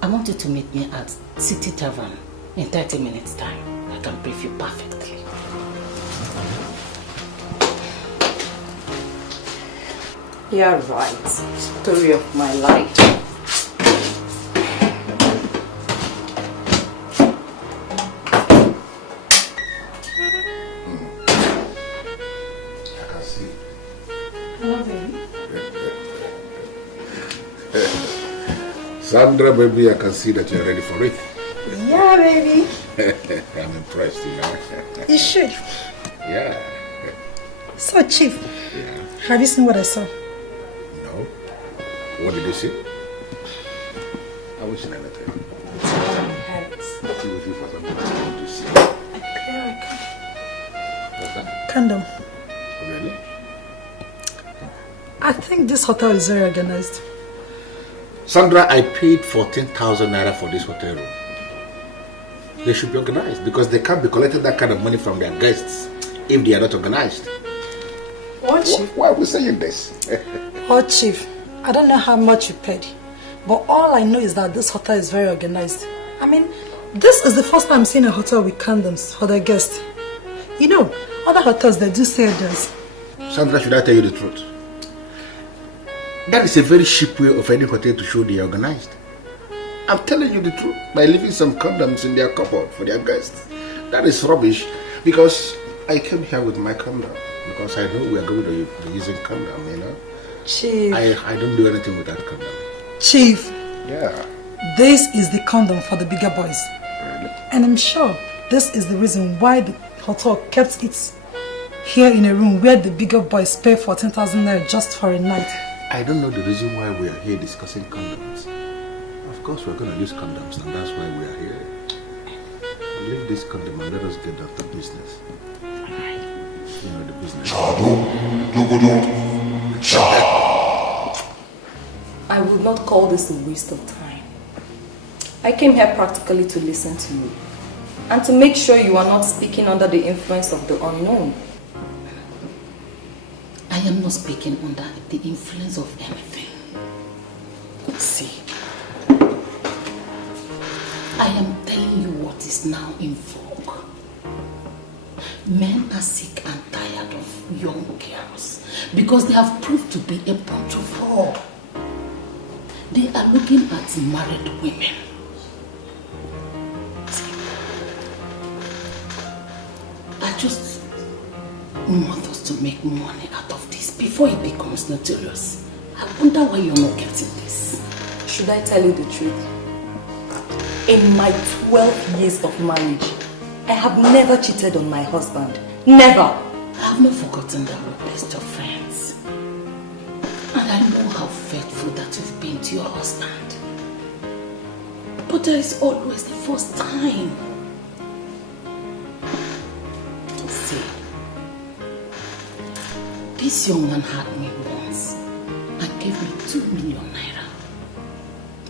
I want you to meet me at City Tavern in 30 minutes time. I can brief you perfectly. You're right. Story of my life. Sandra, baby, I can see that you're ready for it. Yeah, baby. I'm impressed, you know. You should. Yeah. So, Chief, have you seen what I saw? No. What did you see? I wish I never tell you. Let's see if you for something to see. What's that? Condom. Really? I think this hotel is very organized. Sandra, I paid 14,000 naira for this hotel room. They should be organized because they can't be collecting that kind of money from their guests if they are not organized. What, Chief? Why are we saying this? What, Chief? I don't know how much you paid, but all I know is that this hotel is very organized. I mean, this is the first time I'm seeing a hotel with condoms for their guests. You know, other hotels, they do say this. Sandra, should I tell you the truth? That is a very cheap way of any hotel to show they are organized. I'm telling you the truth. By leaving some condoms in their cupboard for their guests. That is rubbish because I came here with my condom. Because I know we are going to be using condom, you know. Chief. I don't do anything with that condom. Chief. Yeah. This is the condom for the bigger boys. Really? And I'm sure this is the reason why the hotel kept it here in a room where the bigger boys pay 14,000 naira just for a night. I don't know the reason why we are here discussing condoms. Of course we're going to use condoms and that's why we are here. Leave this condom and let us get down to business. You know the business. I would not call this a waste of time. I came here practically to listen to you and to make sure you are not speaking under the influence of the unknown. I am not speaking under the influence of anything. See, I am telling you what is now in vogue. Men are sick and tired of young girls because they have proved to be a bunch of whore. They are looking at married women. See, I just want us to make money out of this before it becomes notorious. I wonder why you're not getting this. Should I tell you the truth? In my 12 years of marriage, I have never cheated on my husband. Never. I have not forgotten that we're best of friends. And I know how faithful that you've been to your husband. But there is always the first time. See, this young man had me once and gave me 2 million naira.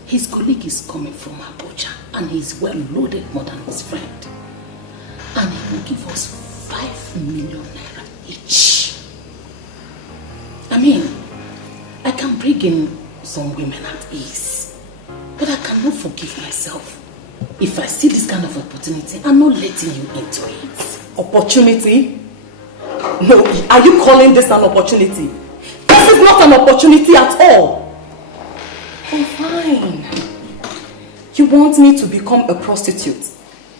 His colleague is coming from Abuja and he's well loaded more than his friend. And he will give us 5 million naira each. I mean, I can bring in some women at ease, but I cannot forgive myself If I see this kind of opportunity, I'm not letting you into it. Opportunity? No, are you calling this an opportunity? This is not an opportunity at all. Oh, fine. You want me to become a prostitute?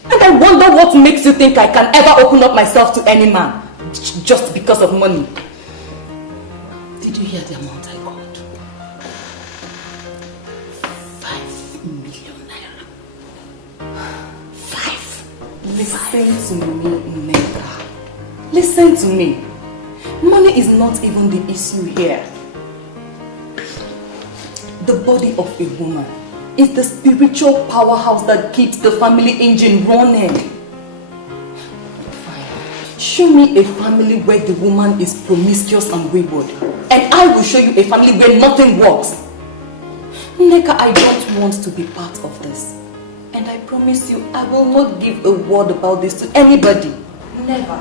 And I wonder what makes you think I can ever open up myself to any man just because of money. Did you hear the amount I called? 5 million naira. 5. Listen to me, Emeka. Listen to me. Money is not even the issue here. The body of a woman is the spiritual powerhouse that keeps the family engine running. Fine. Show me a family where the woman is promiscuous and wayward, and I will show you a family where nothing works. Nneka, I don't want to be part of this. And I promise you, I will not give a word about this to anybody. Never.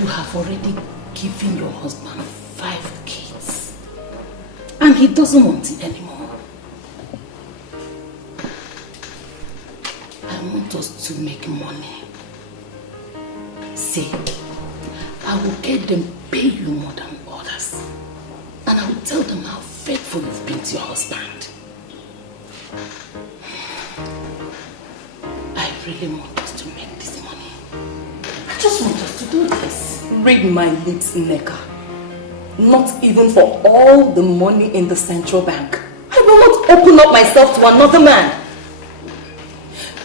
You have already given your husband 5 kids. And he doesn't want it anymore. I want us to make money. See, I will get them pay you more than others. And I will tell them how faithful you've been to your husband. I really want us to make this money. I just want us to do this. Read my lips, Nneka. Not even for all the money in the central bank. I will not open up myself to another man.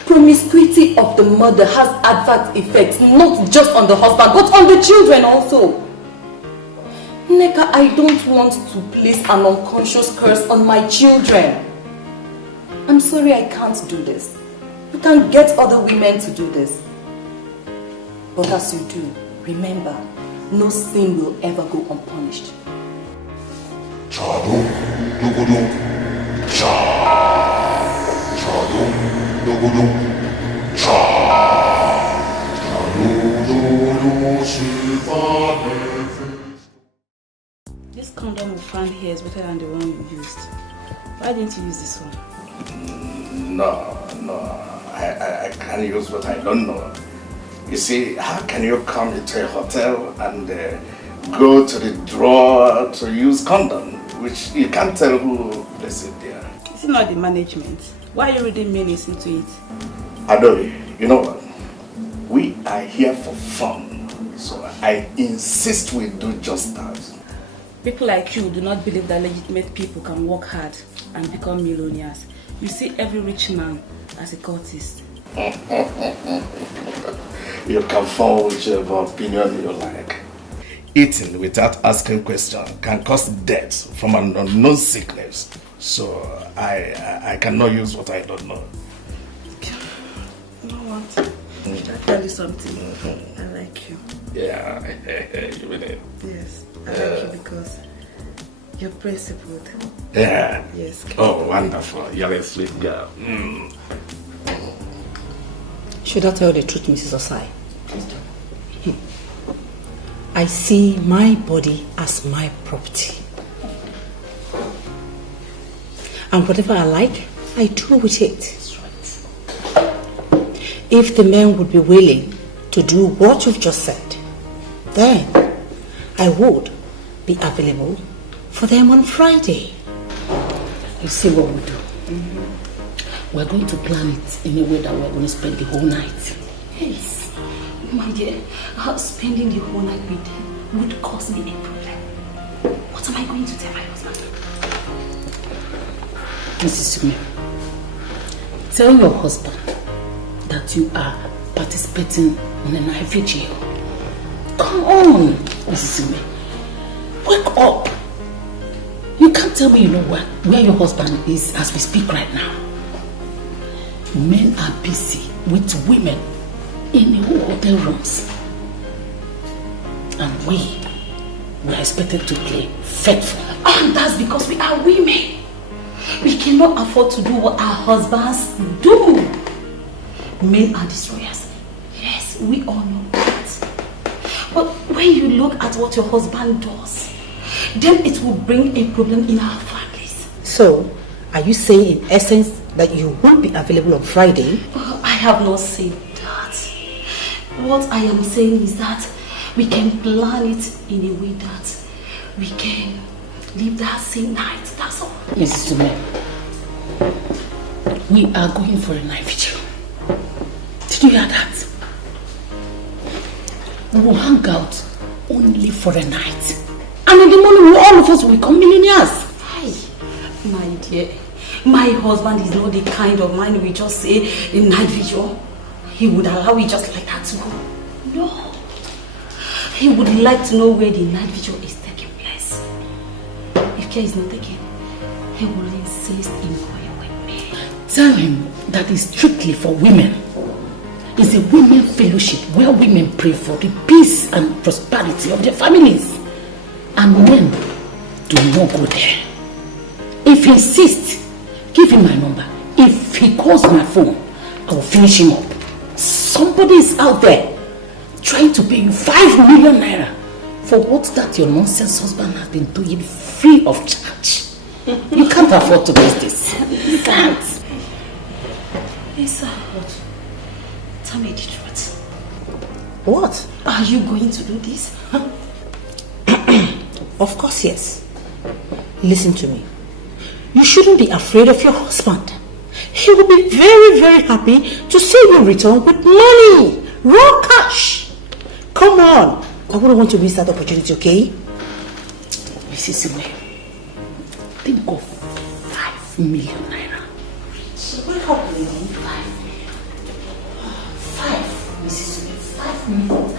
Promiscuity of the mother has adverse effects, not just on the husband, but on the children also. Nneka, I don't want to place an unconscious curse on my children. I'm sorry I can't do this. You can get other women to do this. But as you do, remember, no sin will ever go unpunished. Chadum, dugudum, cha. Chadum, dugudum, cha. Chadum, sifa. This condom we found here is better than the one you used. Why didn't you use this one? No. I can't use what I don't know. You see, how can you come into a hotel and go to the drawer to use condom, which you can't tell who placed it there? It's not the management. Why are you reading meanings into it? Adobe, you know what? We are here for fun, so I insist we do just that. People like you do not believe that legitimate people can work hard and become millionaires. You see every rich man as a cultist. You can form whichever opinion you like. Eating without asking questions can cause death from an unknown sickness. So I cannot use what I don't know. You know what? Should I tell you something? I like you. Yeah, you mean it? Yes, I like you because you're principled. Yeah. Yes. Oh, wonderful. You're a sweet girl. Should I tell the truth, Mrs. Osai? I see my body as my property. And whatever I like, I do with it. That's right. If the men would be willing to do what you've just said, then I would be available for them on Friday. You see what we do? We're going to plan it in a way that we're going to spend the whole night. Yes. My dear, spending the whole night with them would cause me a problem. What am I going to tell my husband? Mrs. Sume, tell your husband that you are participating in an IV jail. Come on, Mrs. Sume. Wake up. You can't tell me you know where your husband is as we speak right now. Men are busy with women in the hotel rooms. And we are expected to play faithful. And that's because we are women. We cannot afford to do what our husbands do. Men are destroyers. Yes, we all know that. But when you look at what your husband does, then it will bring a problem in our families. So, are you saying in essence that you won't be available on Friday? I have not said that. What I am saying is that we can plan it in a way that we can leave that same night. That's all. Mrs. Sume, we are going for a night vigil. Did you hear that? We will hang out only for a night. And in the morning, all of us will become millionaires. Hi, my dear. My husband is not the kind of man we just say a night vigil. He would allow it just like that to go. No. He would like to know where the night vigil is taking place. If care is not taken, he will insist in going with me. Tell him that it's strictly for women. It's a women fellowship where women pray for the peace and prosperity of their families. And men do not go there. If he insists, give him my number. If he calls my phone, I will finish him up. Somebody is out there trying to pay you 5 million naira for what that your nonsense husband has been doing free of charge. You can't afford to miss this. You can't. Lisa, what? Tell me the truth. What? Are you going to do this? Of course, yes. Listen to me. You shouldn't be afraid of your husband. He will be very, very happy to see you return with money. Raw cash. Come on. I wouldn't want to miss that opportunity, okay? Mrs. Sume, think of 5 million naira. So wake up, lady. 5 million. 5, Mrs. Sume, 5 million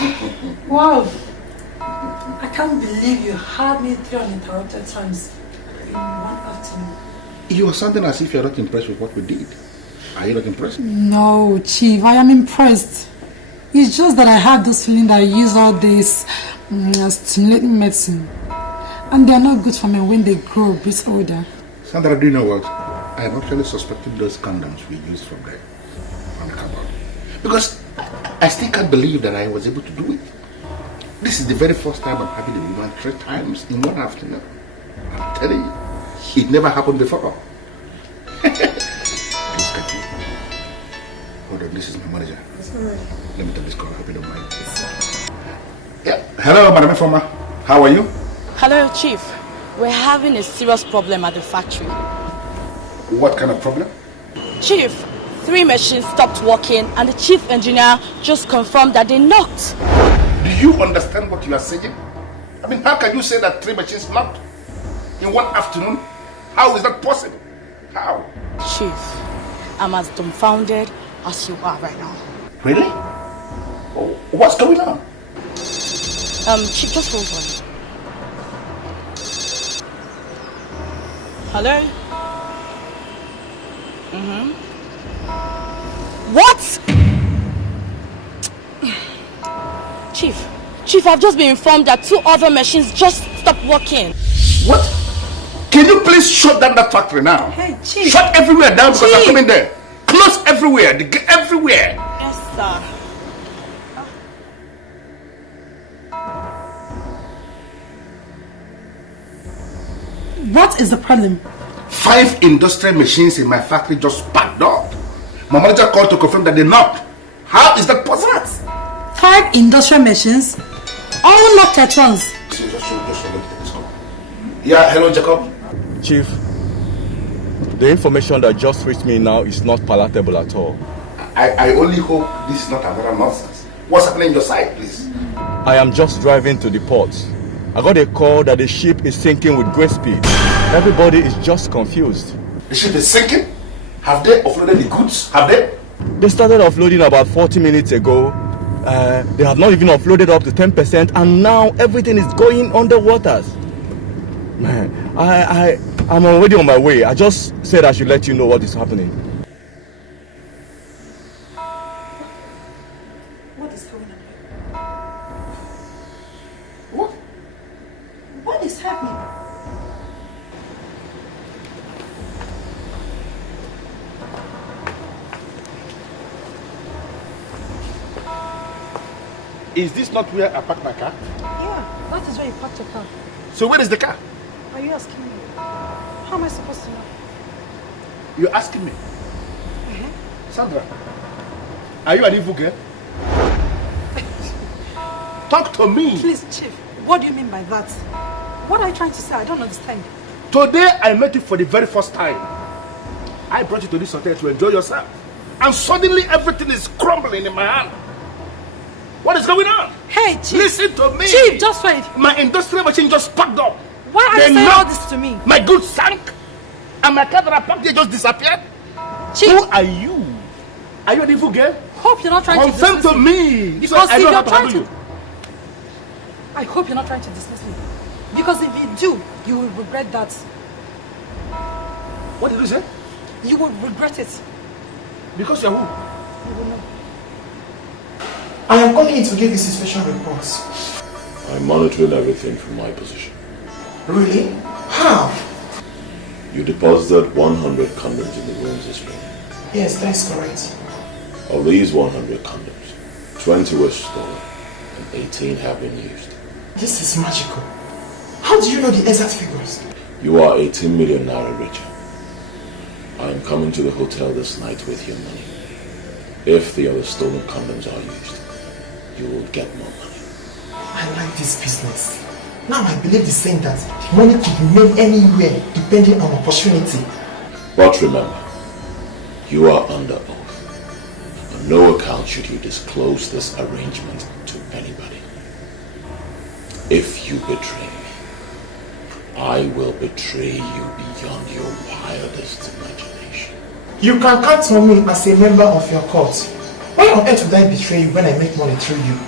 naira. Wow. I can't believe you had me 3 uninterrupted times in one afternoon. You are sounding as if you're not impressed with what we did. Are you not impressed? No, Chief, I am impressed. It's just that I have this feeling that I use all this stimulating medicine. And they are not good for me when they grow a bit older. Sandra, do you know what? I am actually suspecting those condoms we used from there on the cupboard. Because I still can't believe that I was able to do it. This is the very first time I'm having a woman 3 times in one afternoon. I'm telling you, it never happened before. Please come here. Hold on, this is my manager. Let me take this call, I hope you don't mind. Yeah. Hello, Madam Informer. How are you? Hello, Chief. We're having a serious problem at the factory. What kind of problem? Chief, 3 machines stopped working and the chief engineer just confirmed that they knocked. Do you understand what you are saying? I mean, how can you say that 3 machines knocked in one afternoon? How is that possible? How? Chief, I'm as dumbfounded as you are right now. Really? Oh, what's going on? Chief, just hold on. Hello? What? Chief, I've just been informed that 2 other machines just stopped working. What? Can you please shut down that factory now? Hey, Chief. Shut everywhere down because I'm coming there. Close everywhere. Everywhere. Yes, sir. What is the problem? 5 industrial machines in my factory just packed up. My manager called to confirm that they knocked. How is that possible? 5 industrial machines, all knocked at once. Yeah, hello, Jacob. Chief, the information that just reached me now is not palatable at all. I only hope this is not another nonsense. What's happening on your side, please? I am just driving to the port. I got a call that the ship is sinking with great speed. Everybody is just confused. The ship is sinking? Have they offloaded the goods? Have they? They started offloading about 40 minutes ago. They have not even offloaded up to 10%, and now everything is going underwaters. Man, I'm already on my way. I just said I should let you know what is happening. What is going on? What is happening? Is this not where I parked my car? Yeah, that is where you parked your car. So where is the car? Are you asking me? How am I supposed to know? You're asking me? Sandra, are you an evil girl? Talk to me. Please, Chief, what do you mean by that? What are you trying to say? I don't understand. Today I met you for the very first time. I brought you to this hotel to enjoy yourself. And suddenly everything is crumbling in my hand. What is going on? Hey, Chief. Listen to me. Chief, just wait. My industrial machine just packed up. Why are you saying all this to me? My goods sank. And my car that I parked here just disappeared. Chief. Who are you? Are you an evil girl? Hope you're not trying to confirm dismiss to me. Because I if know you're how to trying handle to... you. I hope you're not trying to dismiss me. Because if you do, you will regret that. What did you say? You will regret it. Because you're who? You will know. I am calling in to give this inspection report. I'm monitoring everything from my position. Really? How? You deposited 100 condoms in the rooms this morning. Yes, that is correct. Of these 100 condoms, 20 were stolen and 18 have been used. This is magical. How do you know the exact figures? You are 18 million naira richer. I am coming to the hotel this night with your money. If the other stolen condoms are used, you will get more money. I like this business. Now I believe the saying that money could be made anywhere depending on opportunity. But remember, you are under oath. On no account should you disclose this arrangement to anybody. If you betray me, I will betray you beyond your wildest imagination. You can count on me as a member of your court. Why on earth would I betray you when I make money through you?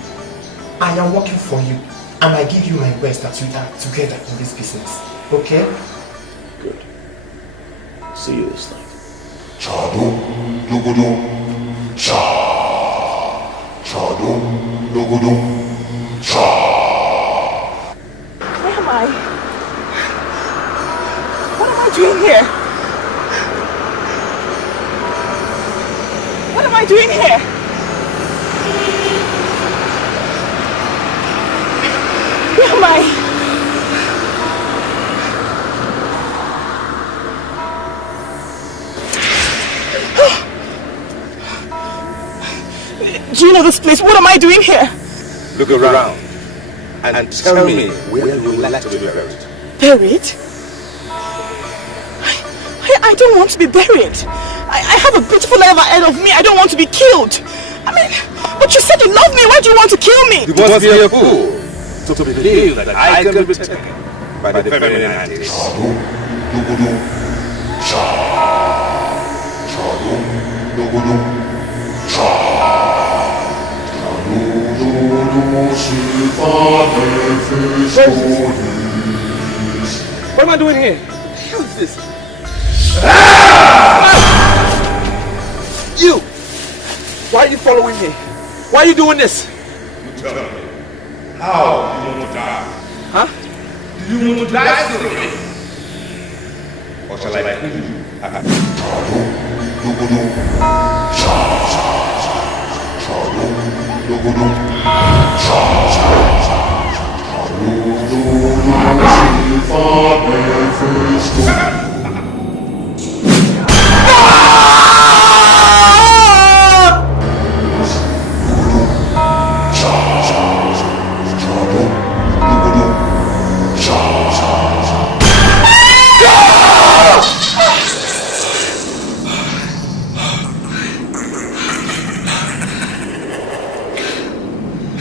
I am working for you, and I give you my best that we are together in this business. Okay? Good. See you this night. Chadum dugudum cha. Chadum dugudum cha. Where am I? What am I doing here? What am I doing here? Where am I? Do you know this place? What am I doing here? Look around and tell me where you would like to be buried. Buried? I don't want to be buried. I have a beautiful life ahead of me. I don't want to be killed. I mean, but you said you love me. Why do you want to kill me? You must be a fool to believe that I can be taken by the feminine ideas. What am I doing here? What the hell is this? You! Why are you following me? Why are you doing this? You tell me. How do you want to die? Huh? Do you want to die slowly? Or shall I kill you?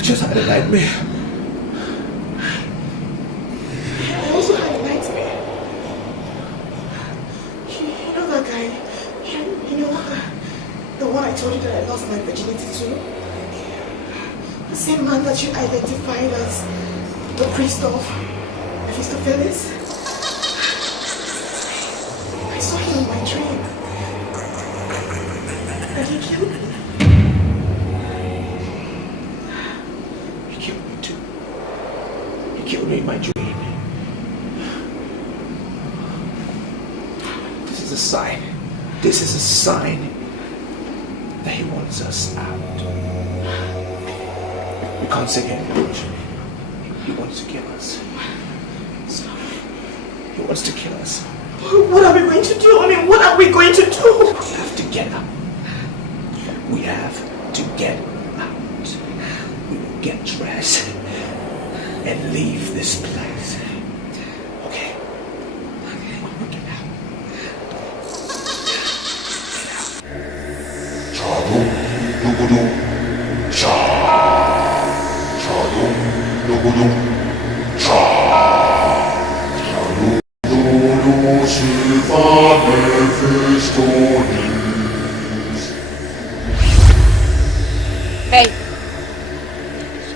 Just had a nightmare. I also had a nightmare. You know that guy? You know the one I told you that I lost my virginity to? The same man that you identified as the priest of Mephistopheles? I saw him in my dream. And he killed me. Killed me in my dream. This is a sign. This is a sign that he wants us out. You can't say him. He wants to kill us. He wants to kill us. What are we going to do? I mean, what are we going to do? We have to get out. We have to get out. We will get dressed and leave this place. Okay? We will get out. Chadu, Nugudu, Cha. Chadu, Nugudu, Cha. Chadu, Nugudu, Silva, Mephistonis. Hey,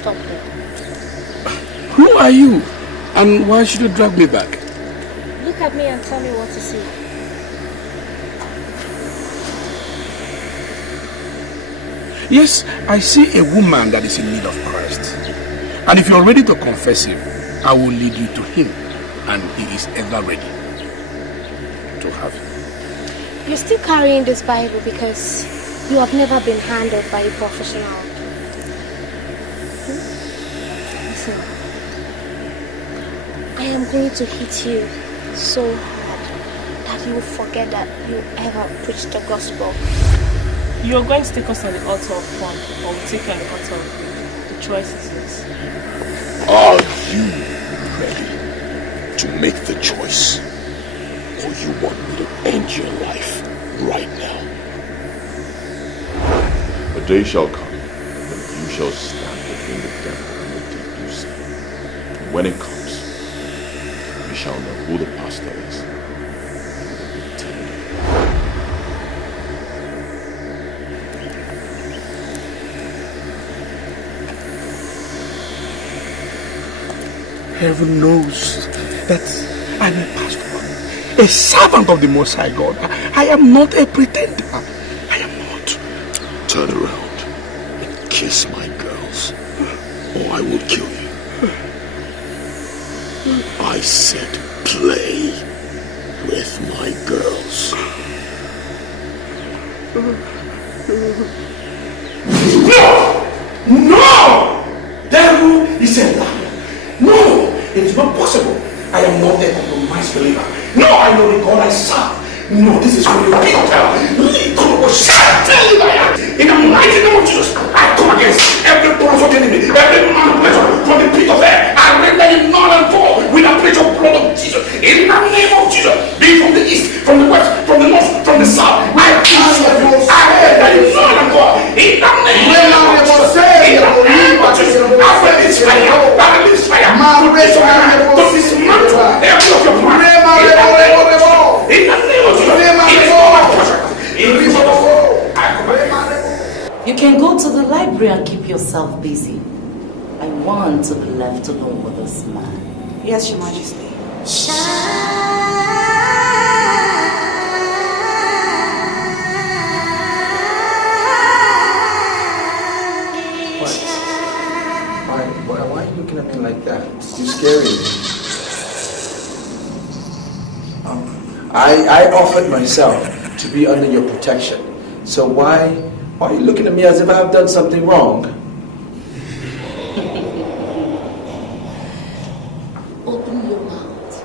stop there. Who are you? And why should you drag me back? Look at me and tell me what to see. Yes, I see a woman that is in need of Christ. And if you're ready to confess him, I will lead you to him. And he is ever ready to have you. You're still carrying this Bible because you have never been handled by a professional. Listen, I am going to hit you so hard that you will forget that you ever preached the gospel. You're going to take us on the altar of fun, or we'll take you on the altar of faith. The choice is yours. Are you ready to make the choice? Or you want me to end your life right now? A day shall come when you shall stand between the devil and the deep blue sea. And when it comes, you shall know who the pastor is. Heaven knows that I'm a pastor, a servant of the Most High God. I am not a pretender. I am not. Turn around and kiss my girls, or I will kill you. I said play with my girls. No! No! Devil is a liar. No! It is not possible. I am not a compromised believer. No, I know the God I serve. No, this is for you people. In the mighty name of Jesus, I come against every plot of the enemy, every manipulation from the pit of hell. I render it null and void with the precious blood of Jesus. In the name of Jesus, be from the east, from the west, from the north, from the south. I render it null and void. In the name of Jesus, in the name of Jesus, I release fire. I release fire. To dismantle every of your plan. In the name of Jesus, You can go to the library and keep yourself busy. I want to be left alone with this man. Yes, Your Majesty. Why are you looking at me like that? You're scaring me. I offered myself to be under your protection. So why are you looking at me as if I've done something wrong? Open your mouth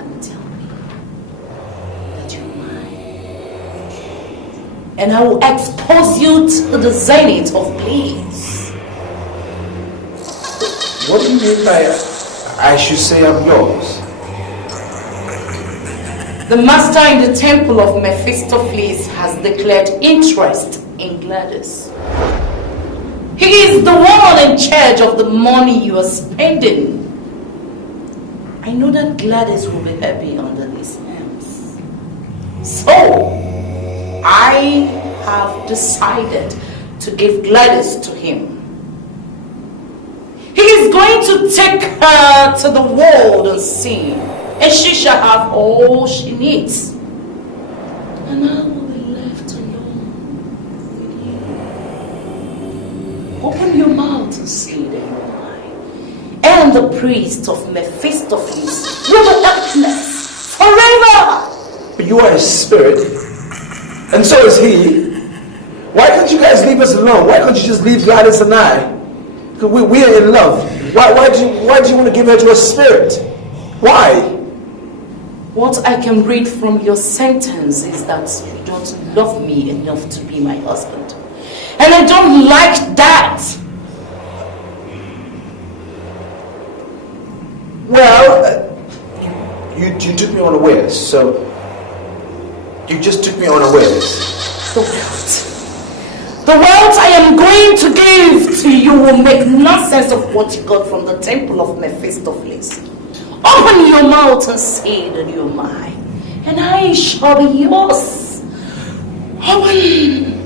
and tell me that you're mine. And I will expose you to the zenith of bliss. What do you mean by I should say I'm yours? The master in the temple of Mephistopheles has declared interest in Gladys. He is the one in charge of the money you are spending. I know that Gladys will be happy under his hands. So, I have decided to give Gladys to him. He is going to take her to the world and see, and she shall have all she needs. And I will be left alone with you. Open your mouth and say that you're mine. And the priest of Mephistopheles will be helpless forever. But you are his spirit, and so is he. Why can't you guys leave us alone? Why can't you just leave Gladys and I? We are in love. Why do you want to give her to a spirit? Why? What I can read from your sentence is that you don't love me enough to be my husband. And I don't like that. Well, you took me unawares, so you just took me unawares. The wealth I am going to give to you will make nonsense of what you got from the temple of Mephistopheles. Open your mouth and say that you're mine, and I shall be yours. Open.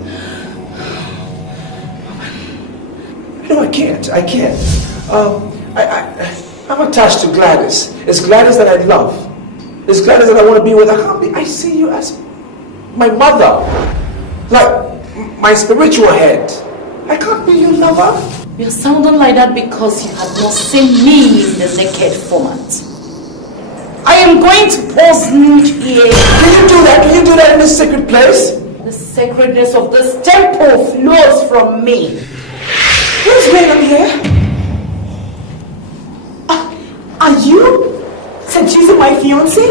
No, I can't. I'm attached to Gladys. It's Gladys that I love. It's Gladys that I want to be with. I see you as my mother. Like my spiritual head. I can't be your lover. You're sounding like that because you have not seen me in the naked format. I am going to pose nude here. Can you do that? Can you do that in this sacred place? The sacredness of this temple flows from me. Who's Vivian here? Are you seducing my fiancé?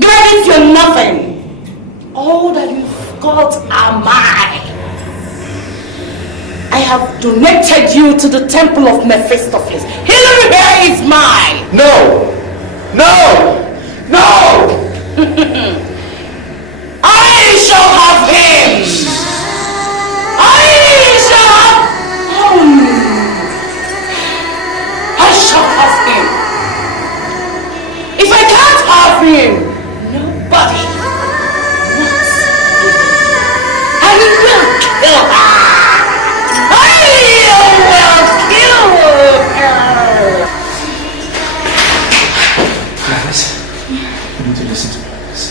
Gladys, you're nothing. All that you've got are mine. I have donated you to the temple of Mephistopheles. Hillary here is mine. No! I shall have him. I shall have him. If I can't have him, nobody wants him. I will kill her. I will kill her. Gladys, you need to listen to me on this.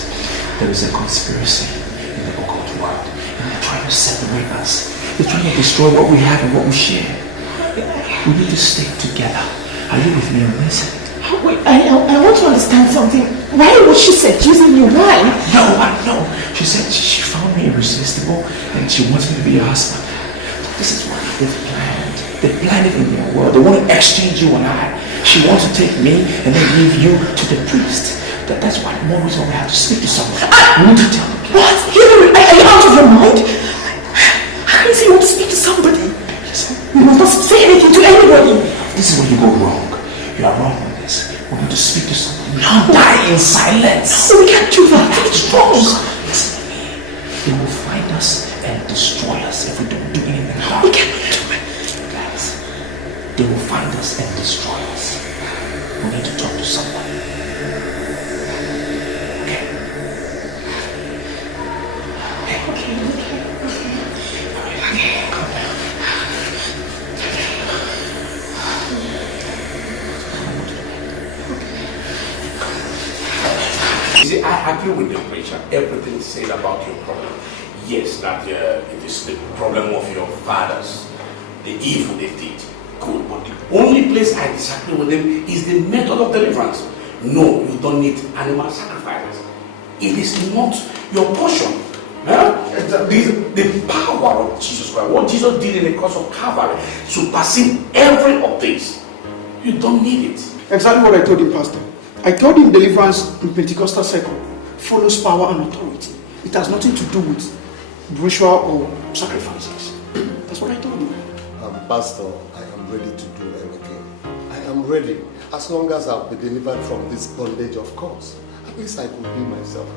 There is a conspiracy in the occult world, and they're trying to separate us. They're trying to destroy what we have and what we share. We need to stick together. Are you with me on this? Wait, I want to understand something. Why was she seducing you? Why? No. She said she found me irresistible and she wants me to be her husband. This is what they've planned. They planned it in their world. They want to exchange you and I. She wants to take me and then leave you to the priest. That's why more reason we have to speak to someone. We need to tell them. What? Hillary, are you out of your mind? How can you say you want to speak to somebody? You must not say anything to anybody. This is where you go wrong. You are wrong on this. We need to speak to someone. We can't die in silence. No, we can't do that. It's wrong. Listen to me. They will find us and destroy us if we don't do anything about it. We can't do it. Guys, they will find us and destroy us. We need to talk to someone. Okay, calm down. You see, I agree with the preacher. Everything is said about your problem. Yes, that it is the problem of your fathers, the evil they did. Good, but the only place I disagree with them is the method of deliverance. No, you don't need animal sacrifices. It is not your portion. The power of Jesus Christ, what Jesus did in the cross of Calvary, surpassing every of this. You don't need it. Exactly what I told him, Pastor. I told him deliverance in Pentecostal circle follows power and authority. It has nothing to do with ritual or sacrifices. That's what I told him. Pastor, I am ready to do anything. I am ready. As long as I'll be delivered from this bondage, of course. At least I could be myself.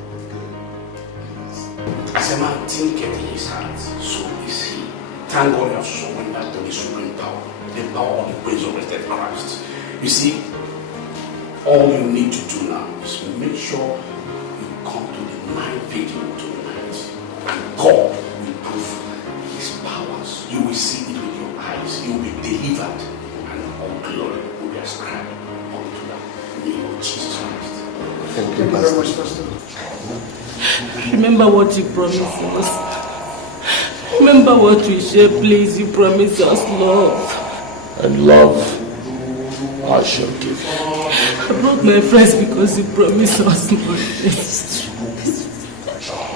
As a man thinketh in his heart, so is he. Thank God you have surrendered to the supreme power, the power of the resurrected Christ. You see, all you need to do now is make sure you come to the night vigil tonight. And God will prove his powers. You will see it with your eyes. You will be delivered, and all glory will be ascribed unto the name of Jesus Christ. Thank you very much, Pastor. Remember what you promised us. Remember what we share, please. You promised us love. And love I shall give you. I brought my friends because you promised us love.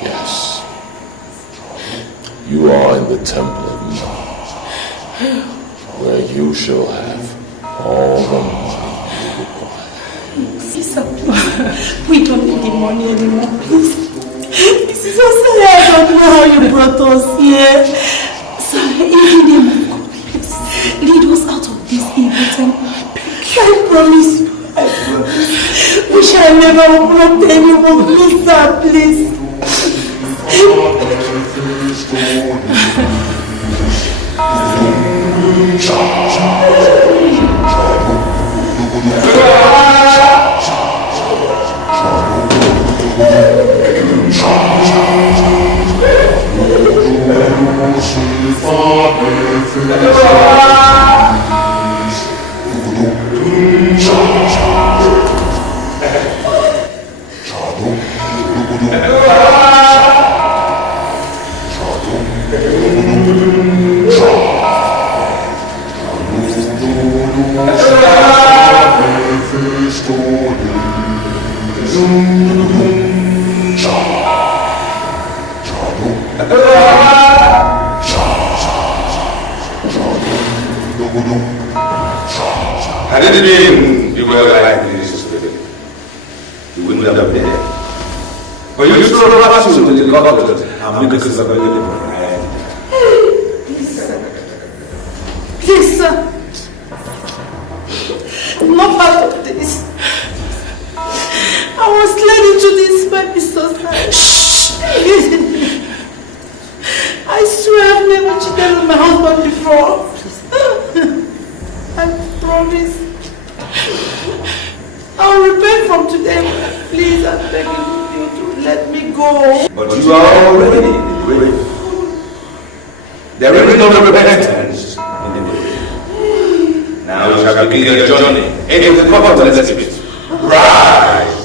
Yes. You are in the temple of love, where you shall have all the money you require. Sister, we don't need the money anymore, please. This is so sad. I don't know how you brought us here. Sir, in the name of God, please, lead us out of this evil time. I promise you, I promise. We shall never open up to anyone, please, sir, please. I didn't mean you were like this. You wouldn't have been there. But you throw the last to the government and make us available for Please, sir. I'm not part of this. I was led into this by Mr. Shh! I swear I've never cheated on my husband before. I promise. I'll repent from today. Please, I'm begging you to let me go. But you are already in the grave. There is no repentance in the grave. Now you shall begin your journey into the cover of the spirit. Rise!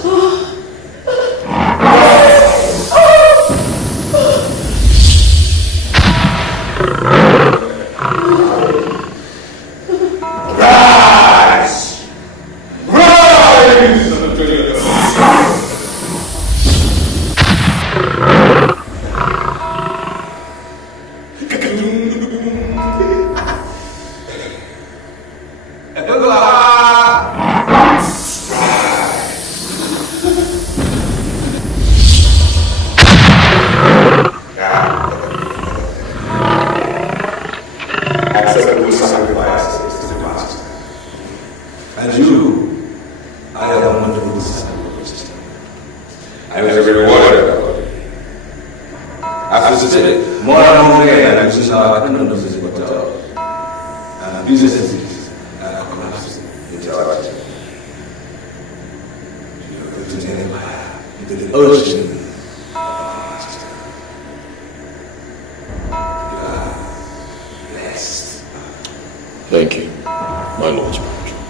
Thank you, my Lord Spiritual.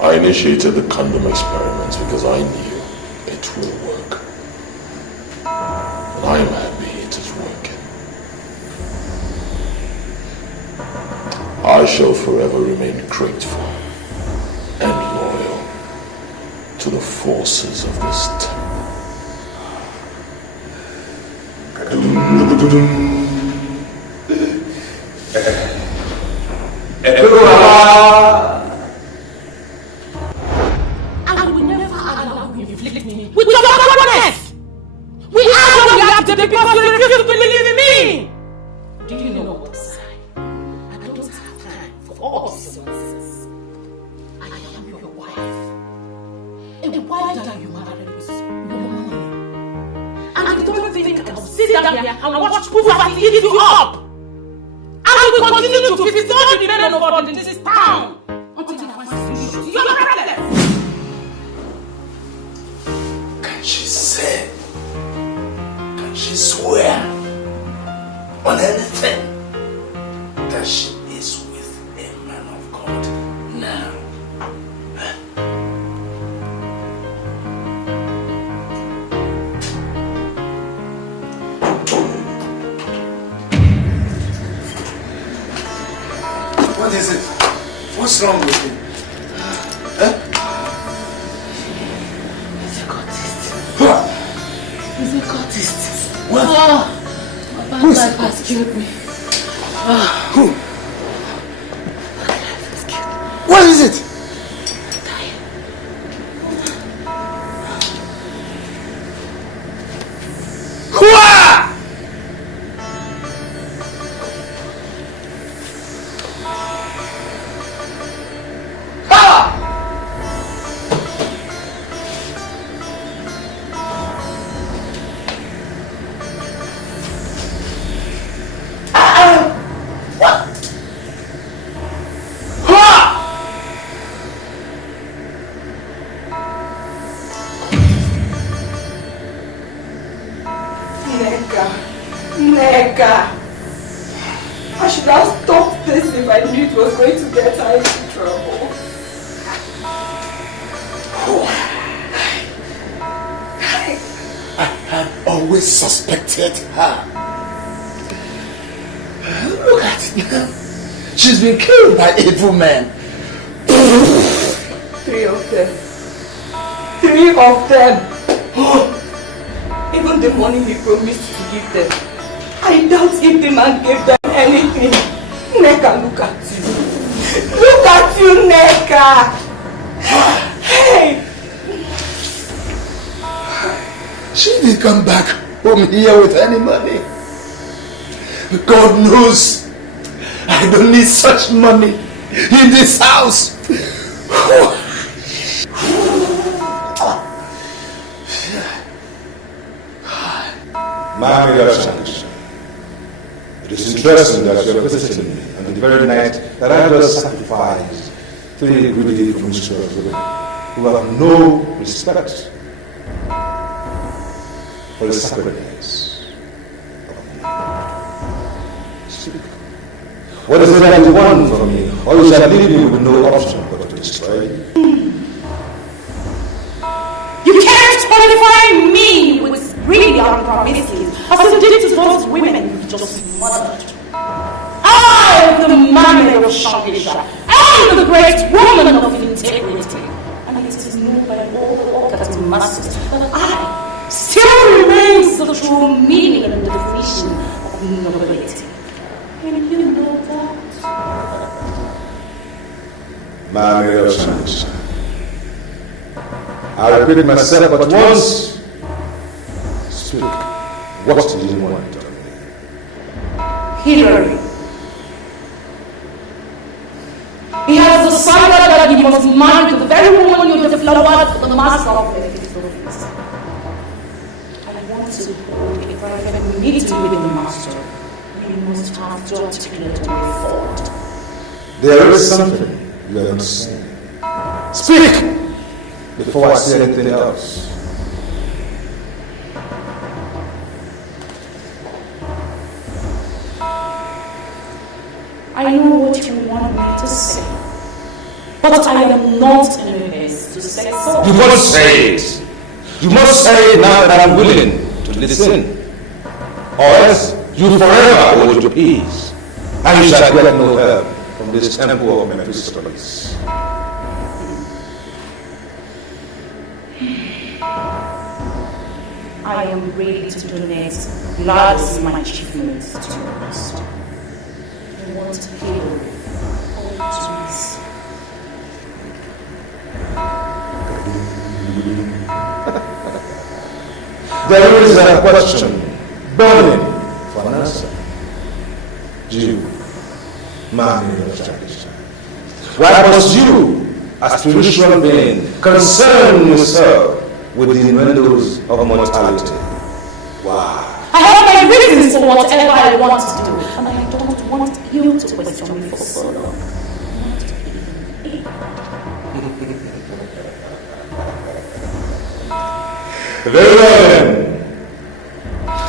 I initiated the condom experiments because I knew it will work. And I am happy it is working. I shall forever remain grateful and loyal to the forces of this temple. And we never allow you to inflict me with your backwardness! We ask what we have to do because you refuse to believe in me! Do you know what, sir? I don't have time for all these nonsense. I am your wife. A wife that you married with no money. And you don't think I will sit down here and watch poverty eat you up? And we will continue to visit all the men of God in this town until I find solutions. You are reckless! Can she say? Can she swear on anything that she is with a man of God now? What is it? What's wrong with you? Huh? It's got this. What? My past life has killed me. Who? What is it? I should have stopped this if I knew it was going to get her into trouble. I have always suspected her. Look at it now. She's been killed by evil men. 3 of them. 3 of them. Even the money he promised to give them. I doubt if the man gave them anything. Nneka, look at you. Look at you, Nneka. Hey. She didn't come back home here with any money. God knows I don't need such money in this house. My Edochie, it is interesting that you are visiting me on the very night that I just sacrificed 3 greedy promiscuous women who have no respect for the sacredness of man. Speak. What is it that you want from me, or you shall leave me with no option but to destroy you? You can't qualify me with brilliant promises as you did to those women you just murdered. I am the man of Shangisha. I am the great woman of integrity. And it is known by all the organs masses that I still remains the true meaning and definition of nobility. And you know that. My Edochie, I repeat myself but once. Speak. What do you want of me? Hillary. He has decided that he must marry the very woman you deflowered the master of the fifth office. I want to hold a private meeting with the master. You must have to articulate a way forward. There is something you are not saying. Speak! Before I say anything else. I know what you want me to say, but I am not in a haste to say so. You must say it. You must say it now that I'm willing to listen. Or else you forever hold your peace, and you shall get no help from this temple of Mephistopheles. I am ready to donate Gladys my achievements to your master. I want to heal all dreams. There is a question burning for an answer. You, my Edochie, why must you, a spiritual being, concern yourself with the innuendos of mortality? Why? I have my reasons for whatever I want to do, and I don't want you to question me for so long. Very well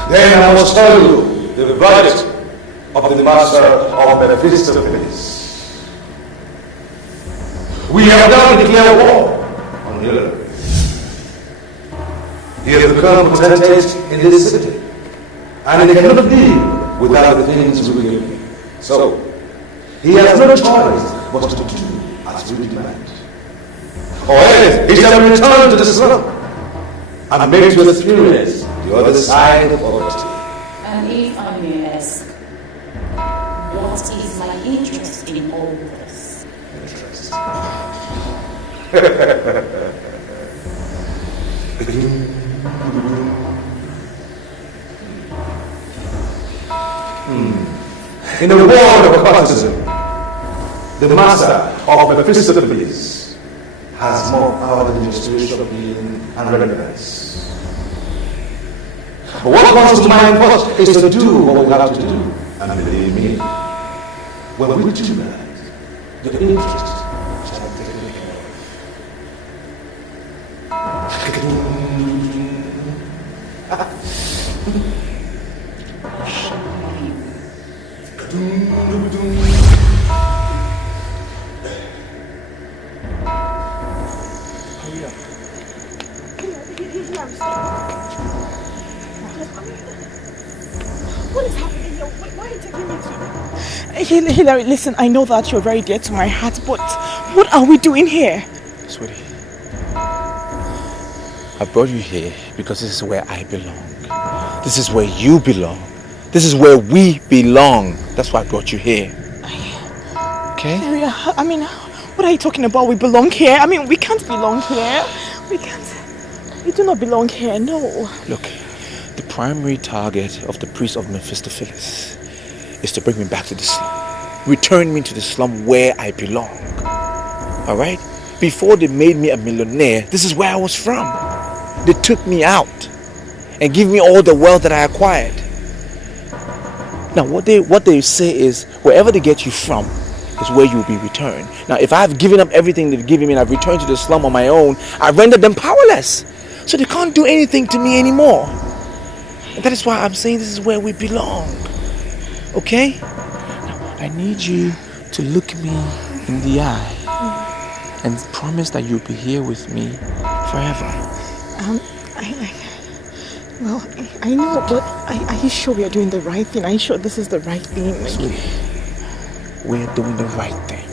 then I must tell you the verdict of the master of Mephistopheles. We have now declared war on Hillary. He has become potentate in this city, and he cannot live without the things we give him. So, he has no choice but to do as we demand. Or else he shall return to the slum and make to experience the other side of poverty. if I may ask, what is my interest in all this? Interest. In the world of occultism, the master of Mephistopheles has more power than the spiritual being and relevance. But what comes to mind first is to do what we have to do. And believe me, when we do that, the interest shall be taken What is happening here? Why are you taking me to? Hilary, listen, I know that you're very dear to my heart, but what are we doing here? Sweetie, I brought you here because this is where I belong. This is where you belong. This is where we belong. That's why I brought you here. Okay? Hilary, I mean, what are you talking about? We belong here? I mean, we can't belong here. We can't. We do not belong here, no. Look, the primary target of the priest of Mephistopheles is to bring me back to the slum. Return me to the slum where I belong. Alright? Before they made me a millionaire, this is where I was from. They took me out and give me all the wealth that I acquired. Now what they say is, wherever they get you from is where you will be returned. Now if I've given up everything they've given me and I've returned to the slum on my own, I rendered them powerless. So they can't do anything to me anymore. And that is why I'm saying this is where we belong. Okay? Now, I need you to look me in the eye and promise that you'll be here with me forever. I know, but are you sure we are doing the right thing? Are you sure this is the right thing? Sweetie, we are doing the right thing.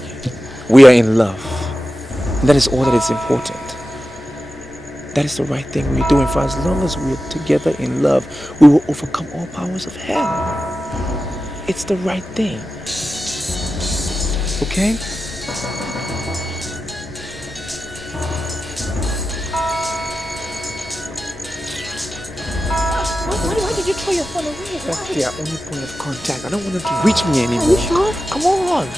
We are in love. And that is all that is important. That is the right thing we're doing. For as long as we're together in love, we will overcome all powers of hell. It's the right thing. Okay? Why did you throw your phone away? That's their only point of contact. I don't want them to reach me anymore. Are you sure? Come on.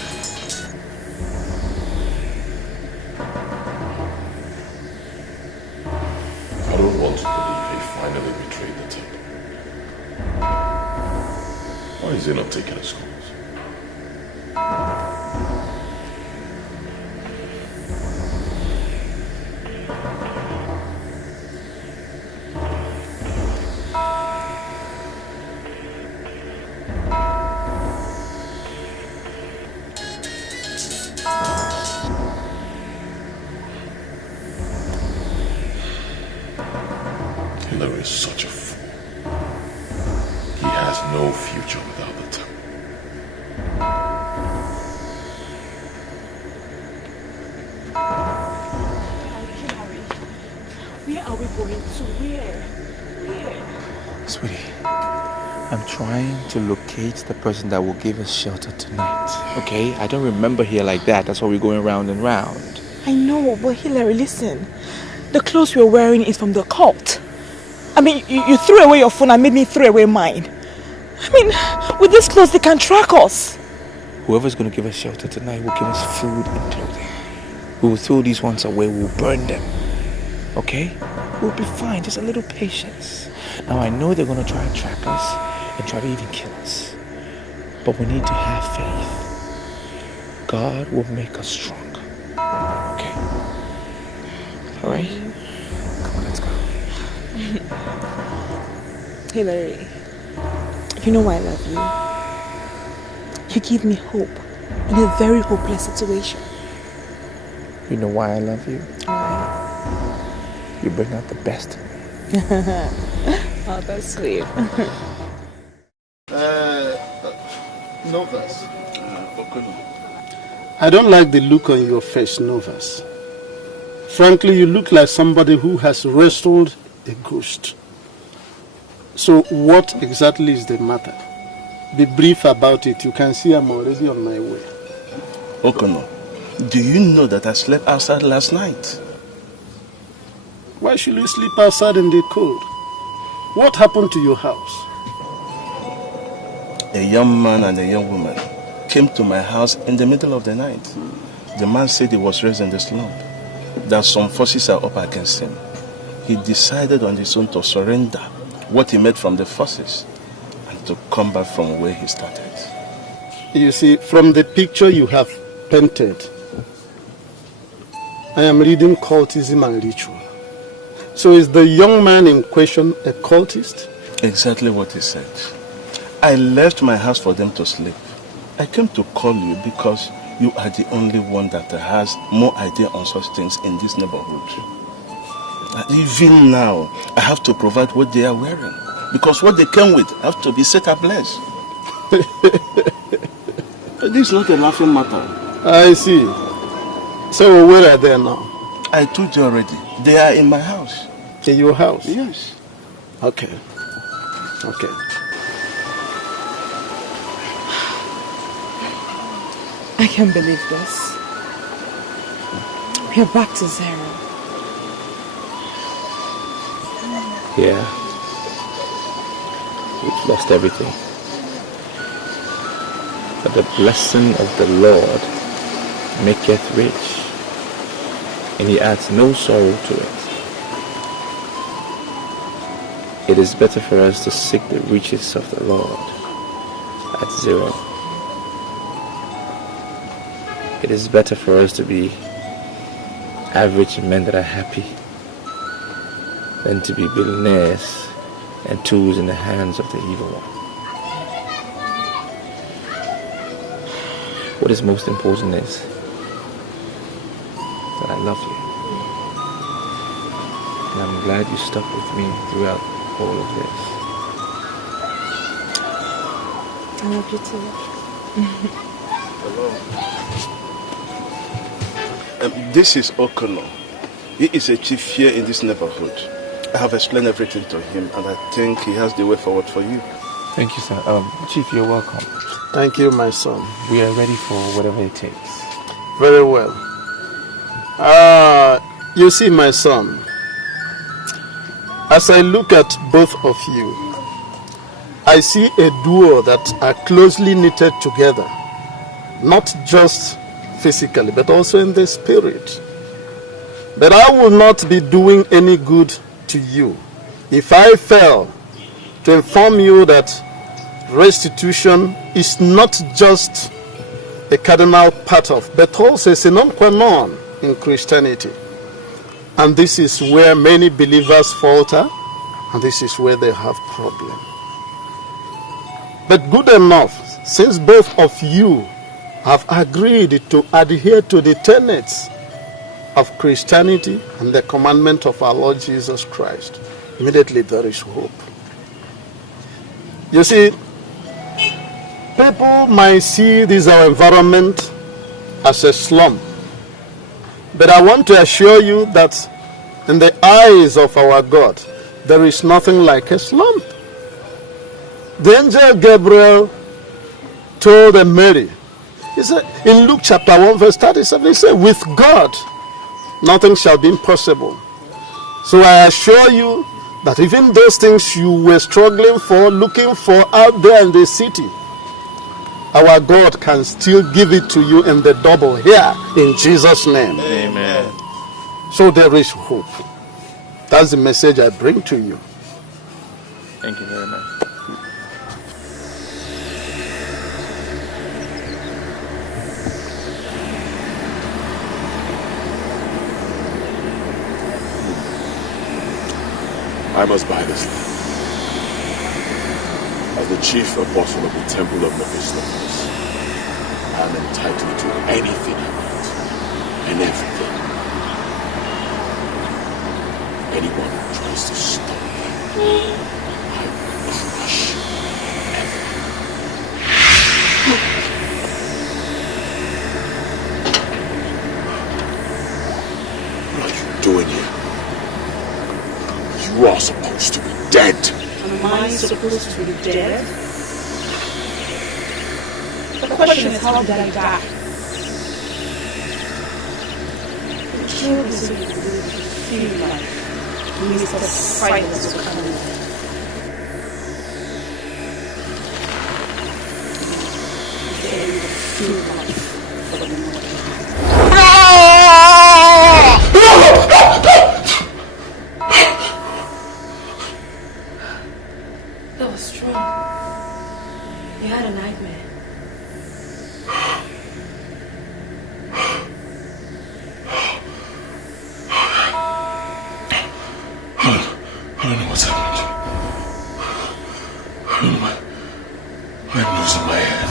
I don't want to believe he finally betrayed the temple. Why is he not taking his calls? Hillary is such a fool. He has no future without the temple. Where are we going to? Where? Sweetie, I'm trying to locate the person that will give us shelter tonight. Okay? I don't remember here like that. That's why we're going round and round. I know, but Hilary, listen. The clothes we're wearing is from the cult. I mean, you threw away your phone and made me throw away mine. I mean, with these clothes, they can track us. Whoever's going to give us shelter tonight will give us food and clothing. We will throw these ones away. We'll burn them. Okay? We'll be fine. Just a little patience. Now, I know they're going to try and track us and try to even kill us. But we need to have faith. God will make us strong. Okay? Alright? Come on, let's go. Hilary, you know why I love you. You give me hope in a very hopeless situation. You know why I love you? Why? You bring out the best in me. Oh, that's sweet. Novas. I don't like the look on your face, Novas. Frankly, you look like somebody who has wrestled a ghost. So what exactly is the matter? Be brief about it. You can see I'm already on my way. Okono, do you know that I slept outside last night? Why should you sleep outside in the cold? What happened to your house? A young man and a young woman came to my house in the middle of the night. The man said he was raised in the slum, that some forces are up against him. He decided on his own to surrender what he made from the forces and to come back from where he started. You see, from the picture you have painted, I am reading cultism and ritual. So is the young man in question a cultist? Exactly what he said. I left my house for them to sleep. I came to call you because you are the only one that has more idea on such things in this neighborhood. Even now, I have to provide what they are wearing, because what they came with have to be set ablaze. This is not a laughing matter. I see. So where are they now? I told you already. They are in my house. In your house? Yes. Okay. Okay. I can't believe this. We are back to zero. Yeah. We've lost everything. But the blessing of the Lord maketh rich, and he adds no sorrow to it. It is better for us to seek the riches of the Lord at zero. It is better for us to be average men that are happy than to be billionaires and tools in the hands of the evil one. What is most important is that I love you. And I'm glad you stuck with me throughout all of this. I love you too. Hello. This is Okono. He is a chief here in this neighborhood. I have explained everything to him, and I think he has the way forward for you. Thank you, sir. Chief, you're welcome. Thank you, my son. We are ready for whatever it takes. Very well. You see, my son, as I look at both of you, I see a duo that are closely knitted together, not just physically, but also in the spirit. But I will not be doing any good to you if I fail to inform you that restitution is not just a cardinal part of, but also a sine qua non in Christianity. And this is where many believers falter, and this is where they have problems. But good enough, since both of you have agreed to adhere to the tenets of Christianity and the commandment of our Lord Jesus Christ, immediately there is hope. You see, people might see this our environment as a slum, but I want to assure you that in the eyes of our God, there is nothing like a slum. The angel Gabriel told Mary, he said, in Luke chapter 1 verse 37, he said, with God, nothing shall be impossible. So I assure you that even those things you were struggling for, looking for out there in the city, our God can still give it to you in the double here in Jesus' name. Amen. So there is hope. That's the message I bring to you. Thank you very much. I must buy this land. As the chief apostle of the temple of Mephistopheles, I am entitled to anything I want, and everything. Anyone who tries to stop me, I will crush What are you doing here? You are supposed to be dead. My I supposed to be dead? The question is, how did I die? The truth is, you feel like Mr. Silence will come in. That was strong. You had a nightmare. I don't know what's happened. I'm losing my head.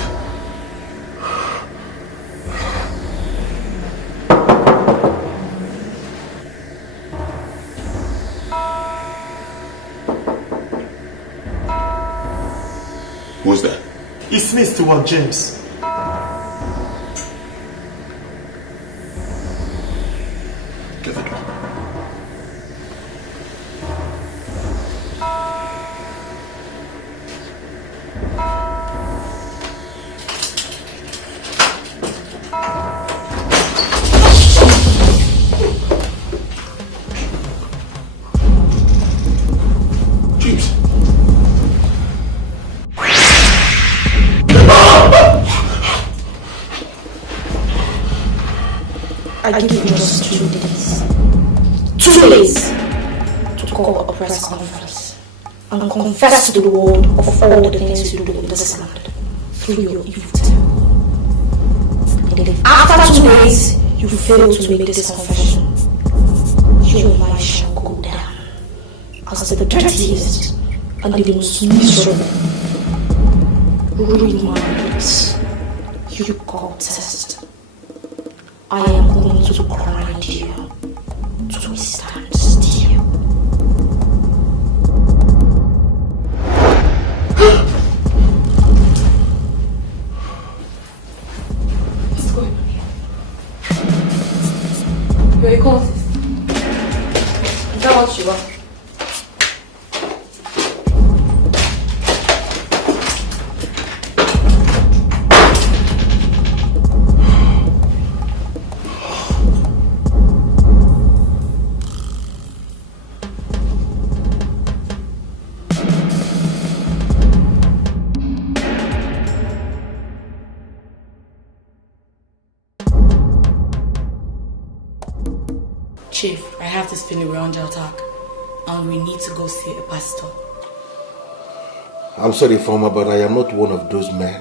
Who's that? It's me, Stewart James. Give it one. I give you just 2 days. 2 days to call a press conference and confess to the world of all the things you do in this land through your evil. And if after 2 days you fail to make this confession, your life shall go down as the dirtiest and the most miserable, ruined lives you call test. I am going to grind you to a standstill. What's going on here? You're a cultist. Is that what you are? Chief, I have this feeling we're under attack and we need to go see a pastor. I'm sorry, Former, but I am not one of those men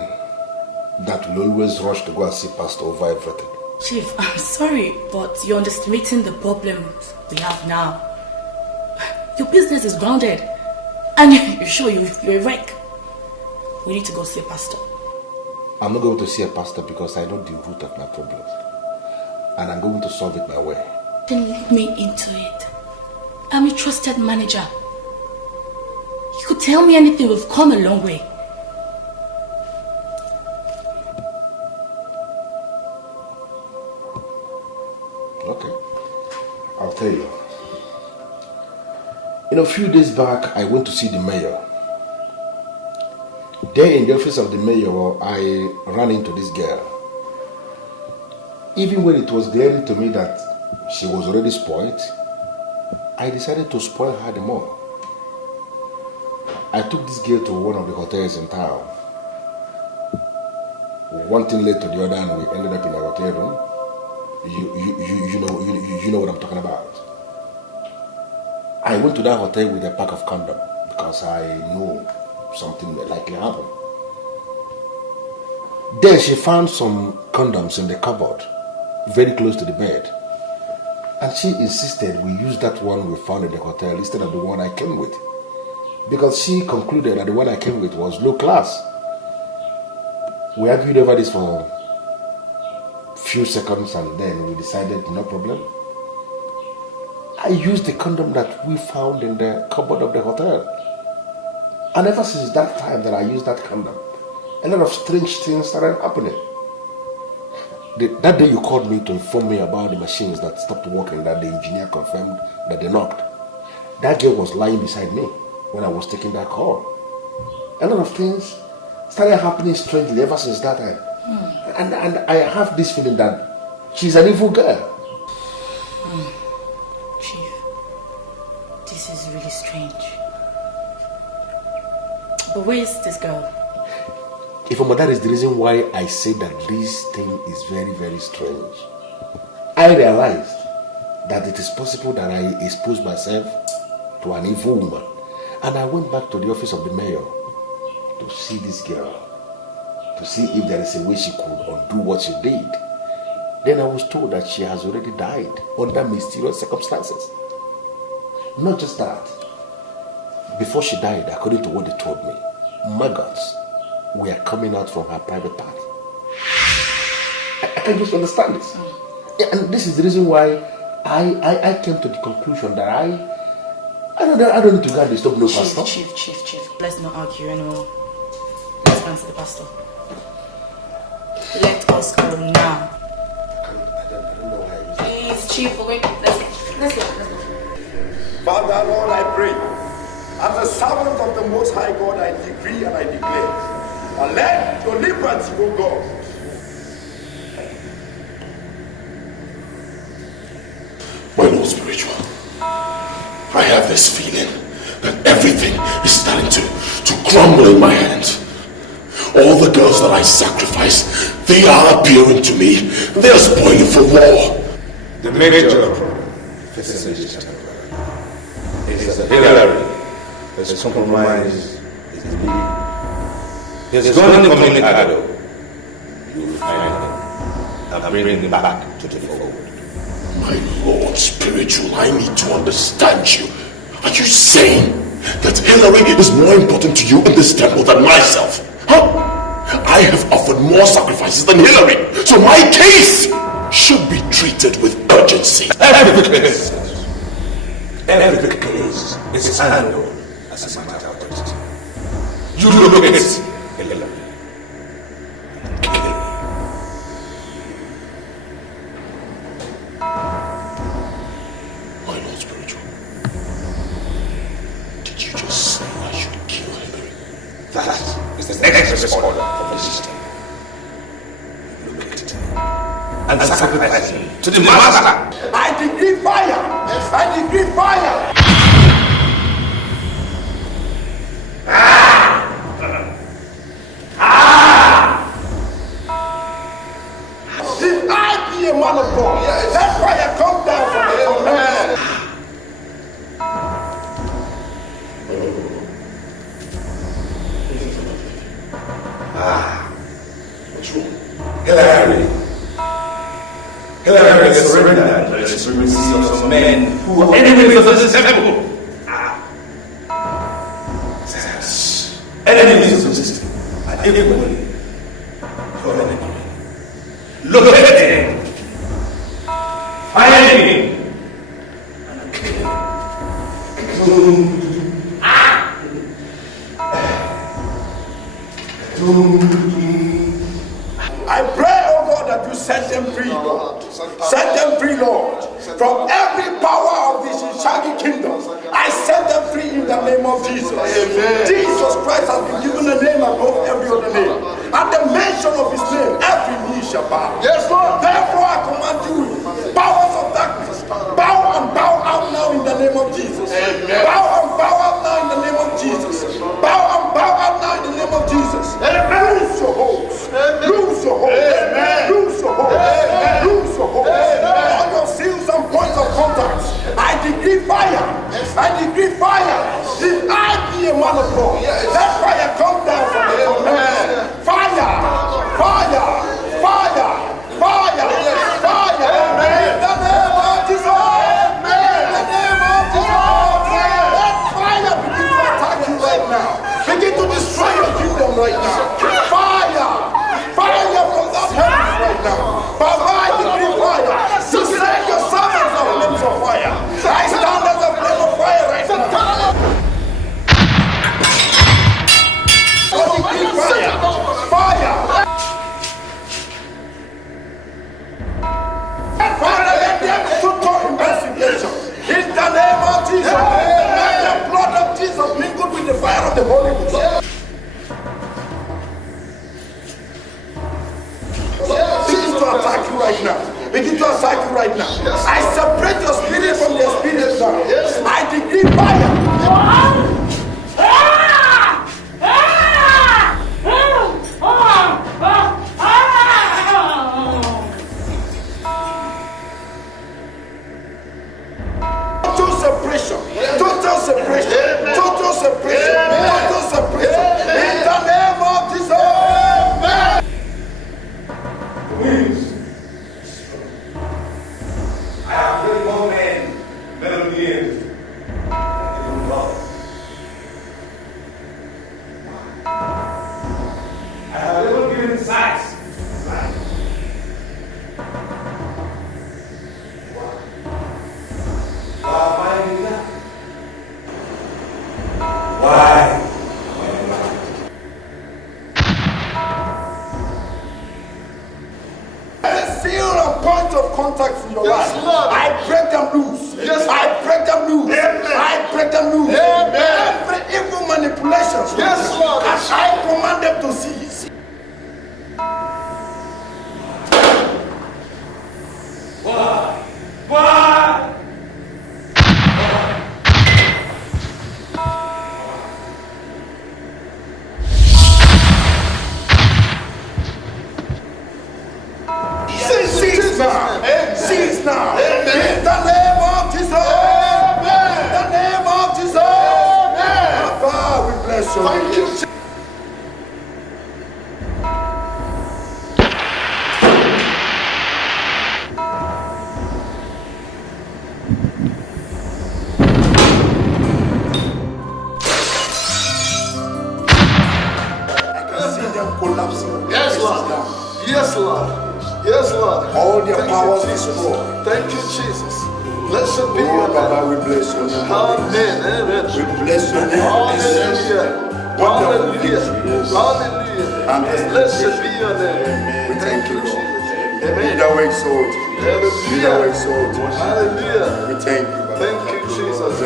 that will always rush to go and see pastor over everything. Chief, I'm sorry, but you're underestimating the problems we have now. Your business is grounded and you're sure you're a wreck. We need to go see a pastor. I'm not going to see a pastor because I know the root of my problems. And I'm going to solve it my way. Then lead me into it. I'm a trusted manager. You could tell me anything, we've come a long way. Okay, I'll tell you. A few days back, I went to see the mayor. There in the office of the mayor, I ran into this girl. Even when it was glaring to me that she was already spoiled, I decided to spoil her the more. I took this girl to one of the hotels in town. One thing led to the other and we ended up in a hotel room. You know what I'm talking about. I went to that hotel with a pack of condoms because I knew something may likely happen. Then she found some condoms in the cupboard, very close to the bed. And she insisted we use that one we found in the hotel instead of the one I came with. Because she concluded that the one I came with was low class. We argued over this for a few seconds and then we decided no problem. I used the condom that we found in the cupboard of the hotel. And ever since that time that I used that condom, a lot of strange things started happening. That day you called me to inform me about the machines that stopped working, that the engineer confirmed that they knocked. That girl was lying beside me. when I was taking that call. A lot of things started happening strangely ever since that time. And I have this feeling that she's an evil girl. Chief, this is really strange. But where is this girl? Ifoma, that is the reason why I say that this thing is very, very strange. I realized that it is possible that I exposed myself to an evil woman. And I went back to the office of the mayor to see this girl, to see if there is a way she could undo what she did. Then I was told that she has already died under mysterious circumstances. Not just that. Before she died, according to what they told me, maggots were coming out from her private part. I can just understand this. Yeah, and this is the reason why I came to the conclusion that I don't need to go and disturb no pastor. Chief, let's not argue anymore. Let's answer the pastor. Let us go now. Please, Chief, we're going to... Let's go. Father, Lord, I pray, as a servant of the Most High God, I decree and I declare, and let your liberty, O God. My Lord Spiritual, I have this feeling that everything is starting to crumble in my hands. All the girls that I sacrificed, they are appearing to me. They are spoiling for war. The major is that Hillary has compromised his belief. He's going to communicate Ado. You will find him and bring him back to the fold. My Lord Spiritual, I need to understand you. Are you saying that Hillary is more important to you in this temple than myself? Huh? I have offered more sacrifices than Hillary, so my case should be treated with urgency. Every case is handled as a matter of urgency. You look at Hillary and kill me. My Lord Spiritual, did you just say I should kill Hillary? That is the next order from the system. Look at it and sacrifice him to the master. I decree fire! I decree fire! If I be a man of God, let fire come down from heaven. What's wrong? Hillary has surrendered to the supremacy of some men who are enemies of this temple. Yes. Enemies of the system are equally your enemy. Look at him! Find him! And kill him. I pray, oh God, that you set them free, Lord. Set them free, Lord. From every power of this shaggy kingdom, I set them free in the name of Jesus. Amen. Jesus Christ has been given a name above every other name. At the mention of his name, every knee shall bow. Yes, Lord. Therefore, I command you, powers of darkness, bow and bow out now in the name of Jesus. Amen. Bow and bow out now in the name of Jesus. Bow and bow out now in the name of Jesus. Lose your hopes. Lose your hopes. Lose your hopes. Lose your hopes. All your seals and points of contact, I decree fire. I decree fire. If I be a man of God, let fire come down from heaven. right now. Begin to cycle right now. I separate your spirit from their spirit now. I decree fire. Total separation. Total separation. Total separation. Total separation. In the name of Jesus. Please. I have very more men, Billionaires. I have little given size. Why? I feel a point of contact in your life. I break them loose. Yes, I break them loose. I break them loose. Every evil manipulation. Yes, Lord. As I command them to cease. Why? Why? Cease now. Cease now. In the name of Jesus. In the name of Jesus. God, we bless you. Thank you. I can see them collapsing. Yes, Lord. Yes, Lord. Yes, Lord. All their powers destroyed. Thank you, Jesus. Blessed be your name. Baba, we bless your name. Amen. Amen. We bless your name. Hallelujah. Hallelujah. Hallelujah. Blessed be your name. We thank you, Lord. Amen. Be thou exalted. Be thou exalted. Hallelujah. We thank you, Baba. Thank you, Jesus.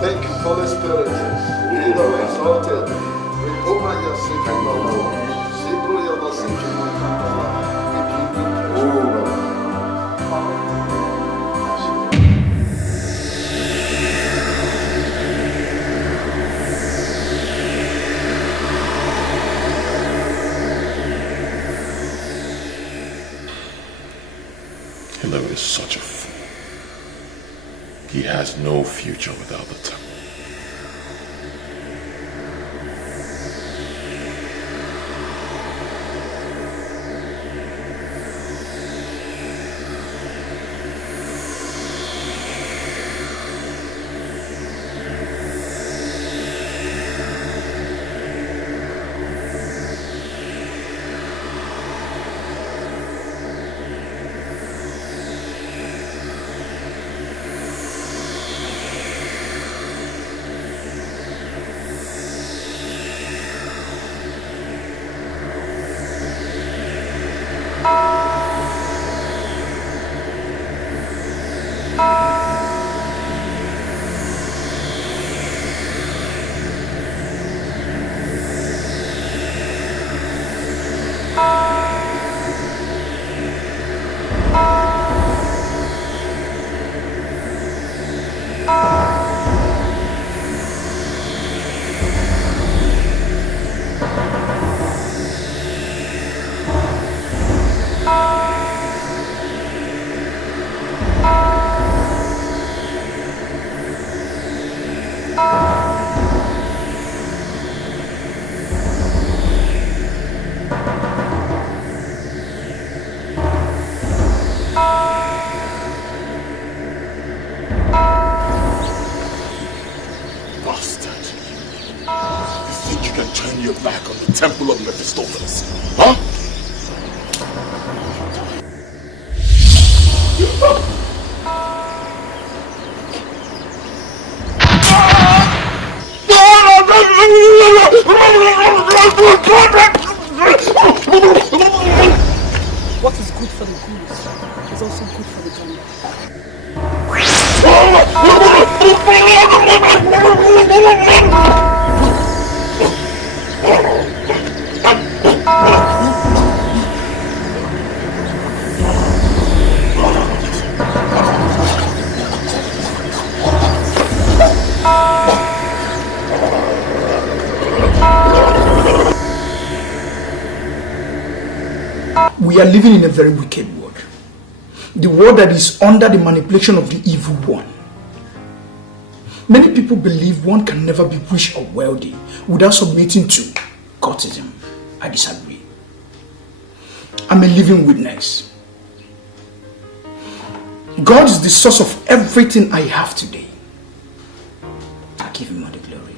Thank you, Holy Spirit. Be thou exalted. Recover your sick and Lord. Simply your sick and Hillary is such a fool. He has no future without the temple. Temple of Mephistopheles. Huh? What is good for the goose is also good for the gander. We are living in a very wicked world. The world that is under the manipulation of the evil one. Many people believe one can never be rich or wealthy without submitting to cultism. I disagree. I'm a living witness. God is the source of everything I have today. I give him all the glory.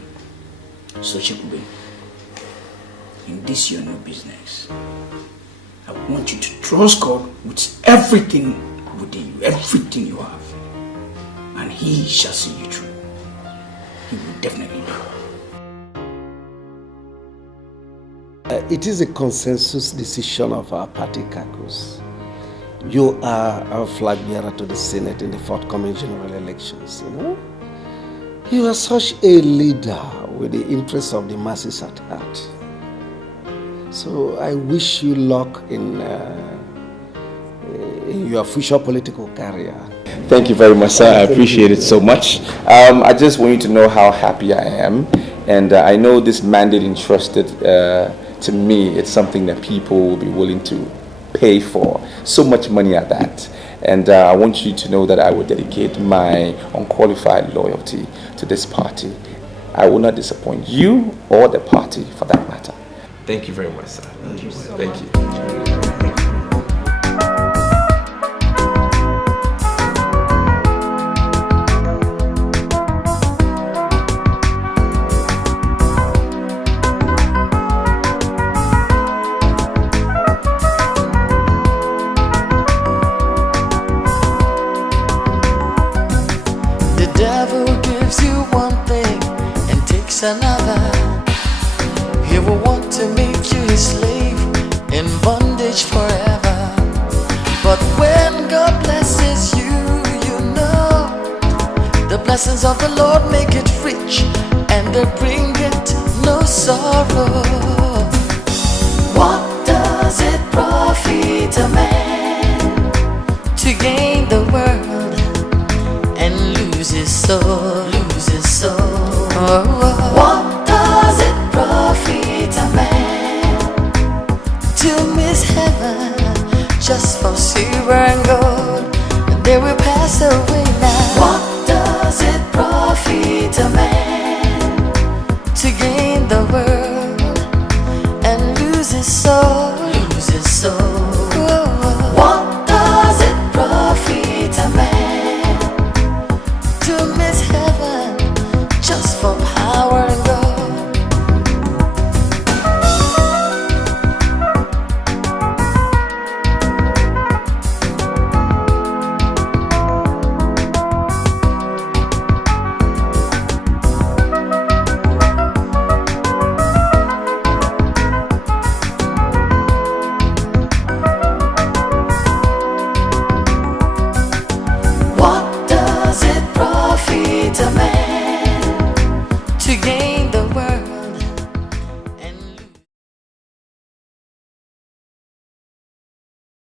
So Chikube, in this your new business, I want you to trust God with everything within you, everything you have. And he shall see you through. He will definitely do. It is a consensus decision of our party caucus. You are our flag bearer to the Senate in the forthcoming general elections, you know? You are such a leader with the interests of the masses at heart. So I wish you luck in your future political career. Thank you very much, sir. I appreciate it so much. I just want you to know how happy I am. And I know this mandate entrusted to me, it's something that people will be willing to pay for. So much money at that. And I want you to know that I will dedicate my unqualified loyalty to this party. I will not disappoint you or the party for that matter. Thank you very much, sir. Thank you so much. Thank you. Another, he will want to make you his slave in bondage forever. But when God blesses you, you know the blessings of the Lord make it rich and they bring it no sorrow. What does it profit a man to gain the world and lose his soul? Lose his soul. What does it profit a man to miss heaven just for silver and gold? They will pass away now. What does it profit a man to gain the world